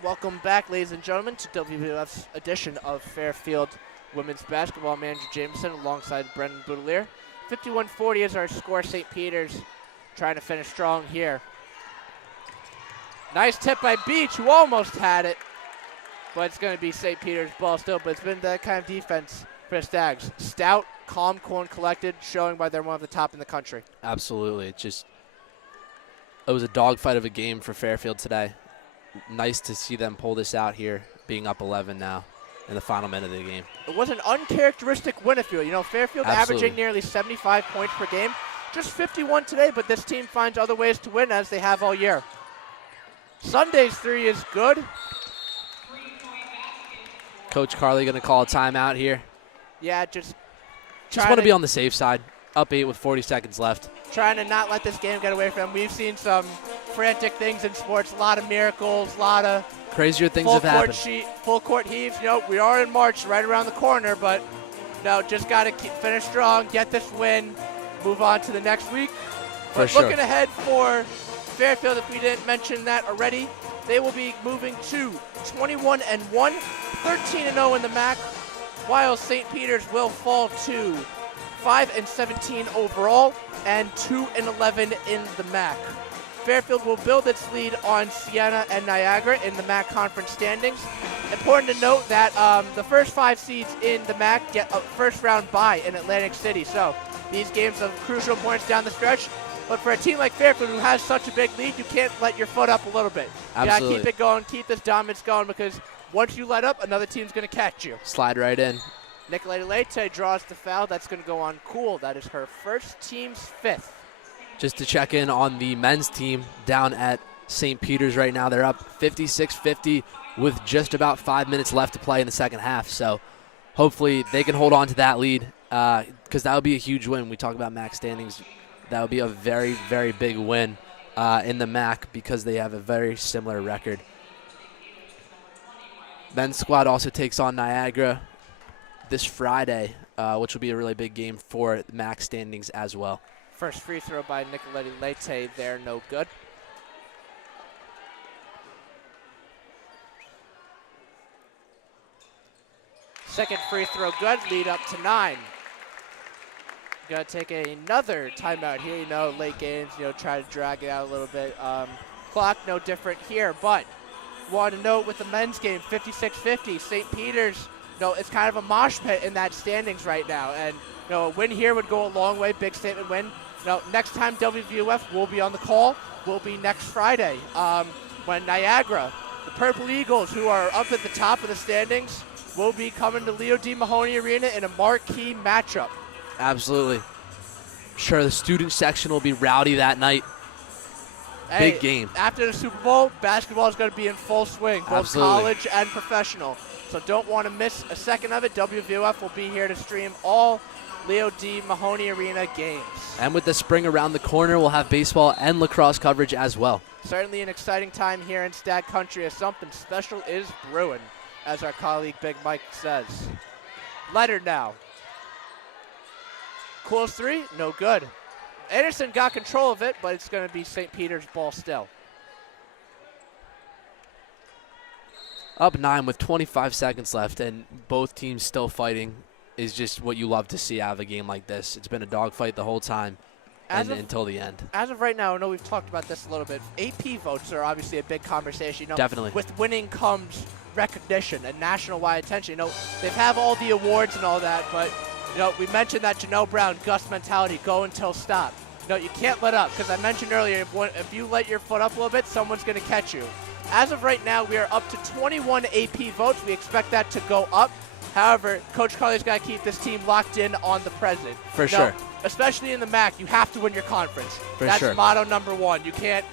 Welcome back, ladies and gentlemen, to WVOF's edition of Fairfield Women's Basketball. Manager Jameson alongside Brendan Boudelier. 51-40 is our score. St. Peter's trying to finish strong here. Nice tip by Beach, who almost had it. But it's going to be St. Peter's ball still, but it's been that kind of defense for the Stags. Stout, calm, cool, and collected, showing why they're one of the top in the country. Absolutely. It was a dogfight of a game for Fairfield today. Nice to see them pull this out here, being up 11 now in the final minute of the game. It was an uncharacteristic win, You know, Fairfield Absolutely. averaging nearly 75 points per game. Just 51 today, but this team finds other ways to win as they have all year. Sunday's three is good. Coach Carley going to call a timeout here. Yeah, just want to be on the safe side. Up 8 with 40 seconds left. Trying to not let this game get away from them. We've seen some frantic things in sports, a lot of miracles, a lot of crazier things have happened. Full court heaves. You know, we are in March, right around the corner, but no, just got to finish strong, get this win, move on to the next week. But looking ahead for Fairfield, if we didn't mention that already, they will be moving to 21-1, 13-0 in the MAC. while St. Peter's will fall to 5-17 overall and 2-11 in the MAC. Fairfield will build its lead on Siena and Niagara in the MAC conference standings. Important to note that the first 5 seeds in the MAC get a first-round bye in Atlantic City. So these games have crucial points down the stretch. But for a team like Fairfield who has such a big lead, you can't let your foot up a little bit. Absolutely. You gotta keep it going, keep this dominance going, because once you let up, another team's gonna catch you. Slide right in. Nicoletta Leite draws the foul. That's gonna go on Cool. That is her first, team's 5th. Just to check in on the men's team down at St. Peter's right now. They're up 56-50 with just about 5 minutes left to play in the second half. So hopefully they can hold on to that lead because that would be a huge win. We talk about MAC standings. That would be a very, very big win in the MAC because they have a very similar record. Men's squad also takes on Niagara this Friday, which will be a really big game for MAC standings as well. First free throw by Nicoletta Leite there, no good. Second free throw good, lead up to 9. Gonna take another timeout here, late games, try to drag it out a little bit. Clock no different here, but want to note with the men's game, 56-50, St. Peter's, it's kind of a mosh pit in that standings right now, and a win here would go a long way, big statement win. Next time WVOF will be on the call will be next Friday when Niagara, the Purple Eagles, who are up at the top of the standings, will be coming to Leo D. Mahoney Arena in a marquee matchup. Absolutely. Sure, the student section will be rowdy that night. Hey, big game. After the Super Bowl, basketball is going to be in full swing, both Absolutely. College and professional. So don't want to miss a second of it. WVOF will be here to stream all Leo D. Mahoney Arena games. And with the spring around the corner, we'll have baseball and lacrosse coverage as well. Certainly an exciting time here in Stag Country as something special is brewing, as our colleague Big Mike says. Leonard now. Cool's 3, no good. Anderson got control of it, but it's going to be St. Peter's ball still. Up 9 with 25 seconds left, and both teams still fighting is just what you love to see out of a game like this. It's been a dogfight the whole time until the end. As of right now, I know we've talked about this a little bit. AP votes are obviously a big conversation. Definitely. With winning comes recognition and national-wide attention. They have all the awards and all that, but we mentioned that Janelle Brown, Gus mentality, go until stop. You can't let up, because I mentioned earlier, if you let your foot up a little bit, someone's going to catch you. As of right now, we are up to 21 AP votes. We expect that to go up. However, Coach Carly's got to keep this team locked in on the present. For sure. Especially in the MAC, you have to win your conference. That's motto number 1. You can't.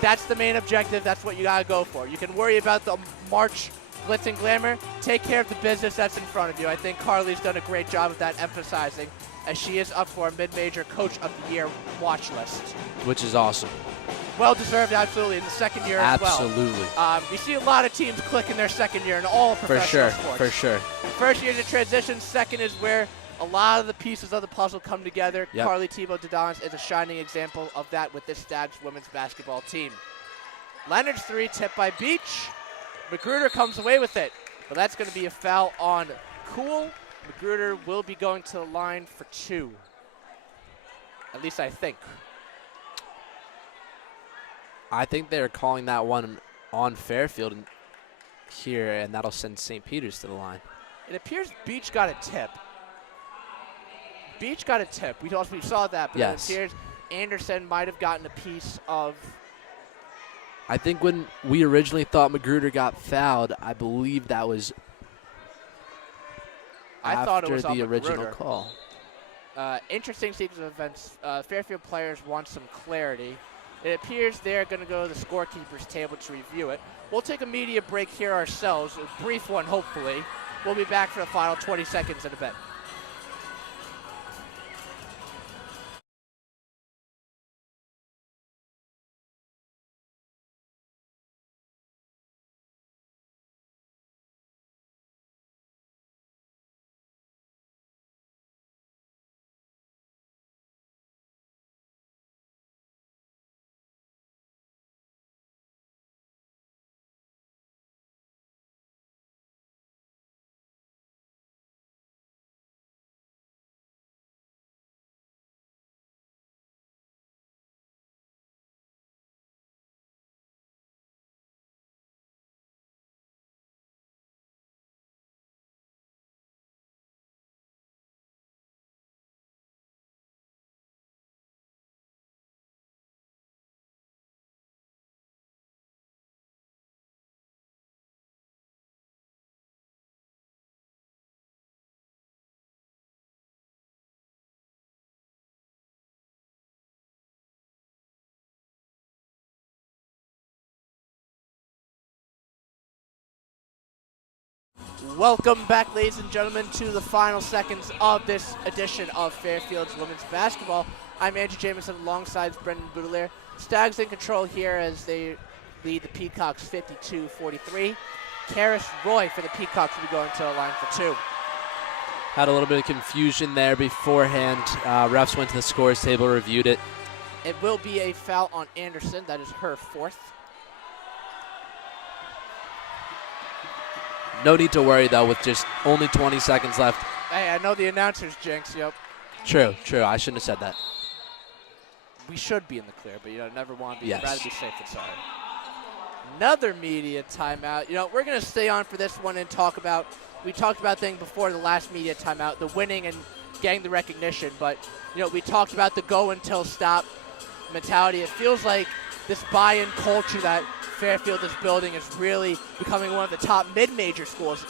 That's the main objective. That's what you got to go for. You can worry about the March glitz and glamour. Take care of the business that's in front of you. I think Carly's done a great job of that, emphasizing, as she is up for a mid-major Coach of the Year watch list. Which is awesome. Well-deserved, absolutely, in the second year as well. Absolutely. You see a lot of teams click in their second year in all professional sports. For sure. First year is a transition. Second is where a lot of the pieces of the puzzle come together. Yep. Carly Thibault-Dedonis is a shining example of that with this Stags women's basketball team. Leonard's 3 tipped by Beach. Magruder comes away with it, but that's going to be a foul on Cool. Magruder will be going to the line for 2. At least I think. I think they're calling that one on Fairfield here, and that'll send St. Peter's to the line. It appears Beach got a tip. We saw that, but yes. It appears Anderson might have gotten a piece of. I think when we originally thought Magruder got fouled, I believe that was after the original call. Interesting sequence of events. Fairfield players want some clarity. It appears they're going to go to the scorekeeper's table to review it. We'll take a media break here ourselves, a brief one hopefully. We'll be back for the final 20 seconds in a bit. Welcome back, ladies and gentlemen, to the final seconds of this edition of Fairfield's Women's Basketball. I'm Andrew Jameson alongside Brendan Boudelier. Stags in control here as they lead the Peacocks 52-43. Karis Roy for the Peacocks will be going to the line for two. Had a little bit of confusion there beforehand. Refs went to the scores table, reviewed it. It will be a foul on Anderson. That is her fourth. No need to worry, though, with just only 20 seconds left. Hey, I know the announcer's jinx, yep. True. I shouldn't have said that. We should be in the clear, but never want to be. Yes. Rather be safe than sorry. Another media timeout. We're going to stay on for this one and talk about. We talked about things before the last media timeout, the winning and getting the recognition. But we talked about the go until stop mentality. It feels like this buy-in culture that Fairfield is building is really becoming one of the top mid-major schools.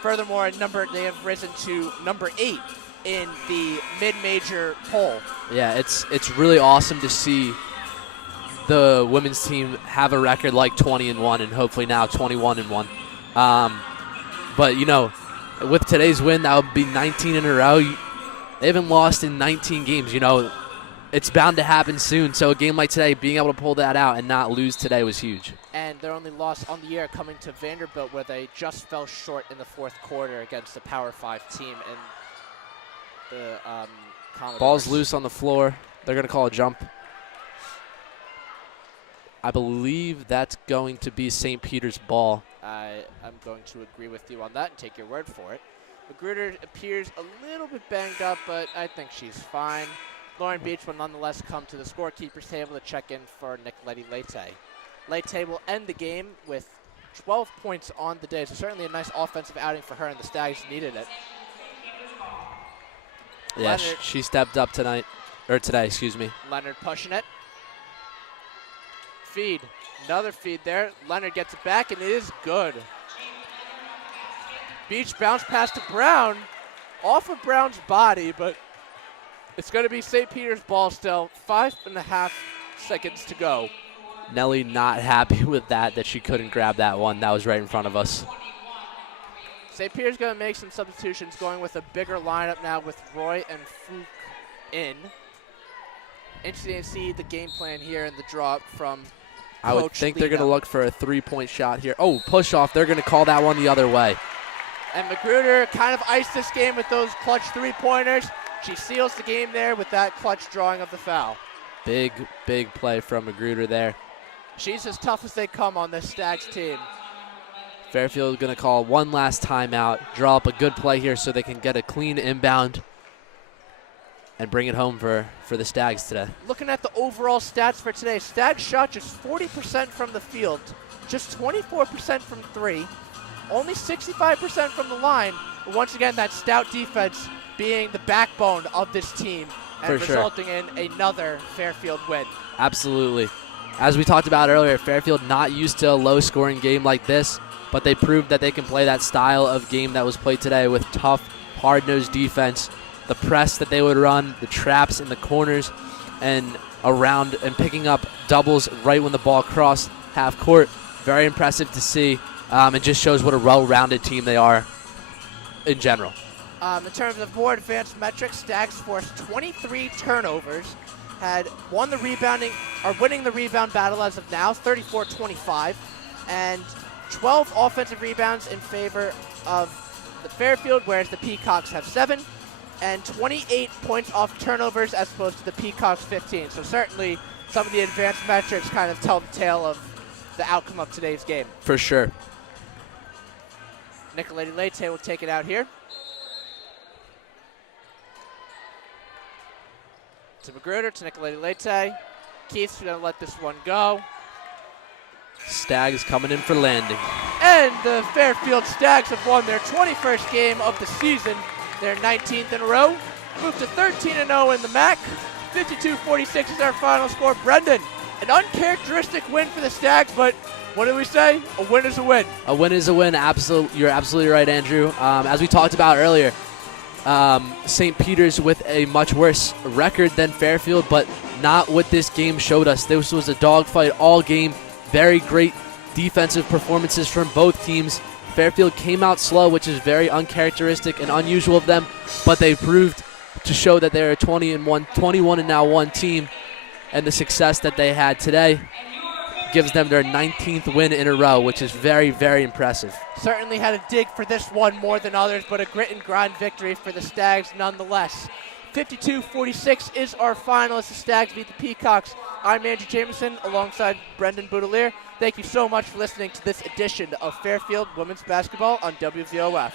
Furthermore, they have risen to number 8 in the mid-major poll. Yeah, it's really awesome to see the women's team have a record like 20-1 and hopefully now 21-1. But with today's win, that would be 19 in a row. They haven't lost in 19 games. It's bound to happen soon. So a game like today, being able to pull that out and not lose today was huge. And their only loss on the year coming to Vanderbilt, where they just fell short in the fourth quarter against the Power 5 team in the Commodores. Ball's loose on the floor. They're going to call a jump. I believe that's going to be St. Peter's ball. I'm going to agree with you on that and take your word for it. Magruder appears a little bit banged up, but I think she's fine. Lauren Beach will nonetheless come to the scorekeeper's table to check in for Nicoletti Leite. Leite will end the game with 12 points on the day, so certainly a nice offensive outing for her, and the Stags needed it. Yeah, she stepped up today. Leonard pushing it. Feed. Another feed there. Leonard gets it back, and it is good. Beach bounce pass to Brown. Off of Brown's body, but it's going to be St. Peter's ball still. 5.5 seconds to go. Nelly not happy with that she couldn't grab that one. That was right in front of us. St. Peter's going to make some substitutions, going with a bigger lineup now with Roy and Fook in. Interesting to see the game plan here in the draw from I would think they're going to look for a three-point shot here. Oh, push off. They're going to call that one the other way. And Magruder kind of iced this game with those clutch three-pointers. She seals the game there with that clutch drawing of the foul. Big play from Magruder there. She's as tough as they come on this Stags team. Fairfield going to call one last timeout, draw up a good play here so they can get a clean inbound and bring it home for the Stags today. Looking at the overall stats for today, Stags shot just 40% from the field, just 24% from three, only 65% from the line. But once again, that stout defense being the backbone of this team and resulting in another Fairfield win. Absolutely. As we talked about earlier, Fairfield not used to a low-scoring game like this, but they proved that they can play that style of game that was played today with tough, hard-nosed defense, the press that they would run, the traps in the corners and around, and picking up doubles right when the ball crossed half court. Very impressive to see. It just shows what a well-rounded team they are in general. In terms of more advanced metrics, Stags forced 23 turnovers, had winning the rebound battle as of now, 34-25, and 12 offensive rebounds in favor of the Fairfield, whereas the Peacocks have 7, and 28 points off turnovers as opposed to the Peacocks' 15. So certainly some of the advanced metrics kind of tell the tale of the outcome of today's game. For sure. Nicoletti Leite will take it out here. To Magruder, to Nicoletti Leite. Keith's going to let this one go. Stags coming in for landing. And the Fairfield Stags have won their 21st game of the season, their 19th in a row. Moved to 13-0 in the MAC. 52-46 is our final score. Brendan, an uncharacteristic win for the Stags, but what do we say? A win is a win. A win is a win. You're absolutely right, Andrew. As we talked about earlier, St. Peter's with a much worse record than Fairfield, but not what this game showed us. This was a dogfight all game. Very great defensive performances from both teams. Fairfield came out slow, which is very uncharacteristic and unusual of them, but they proved to show that they're a 21 and now 1 team, and the success that they had today gives them their 19th win in a row, which is very, very impressive. Certainly had a dig for this one more than others, but a grit and grind victory for the Stags nonetheless. 52-46 is our final as the Stags beat the Peacocks. I'm Andrew Jameson alongside Brendan Boudelier. Thank you so much for listening to this edition of Fairfield Women's Basketball on WVOF.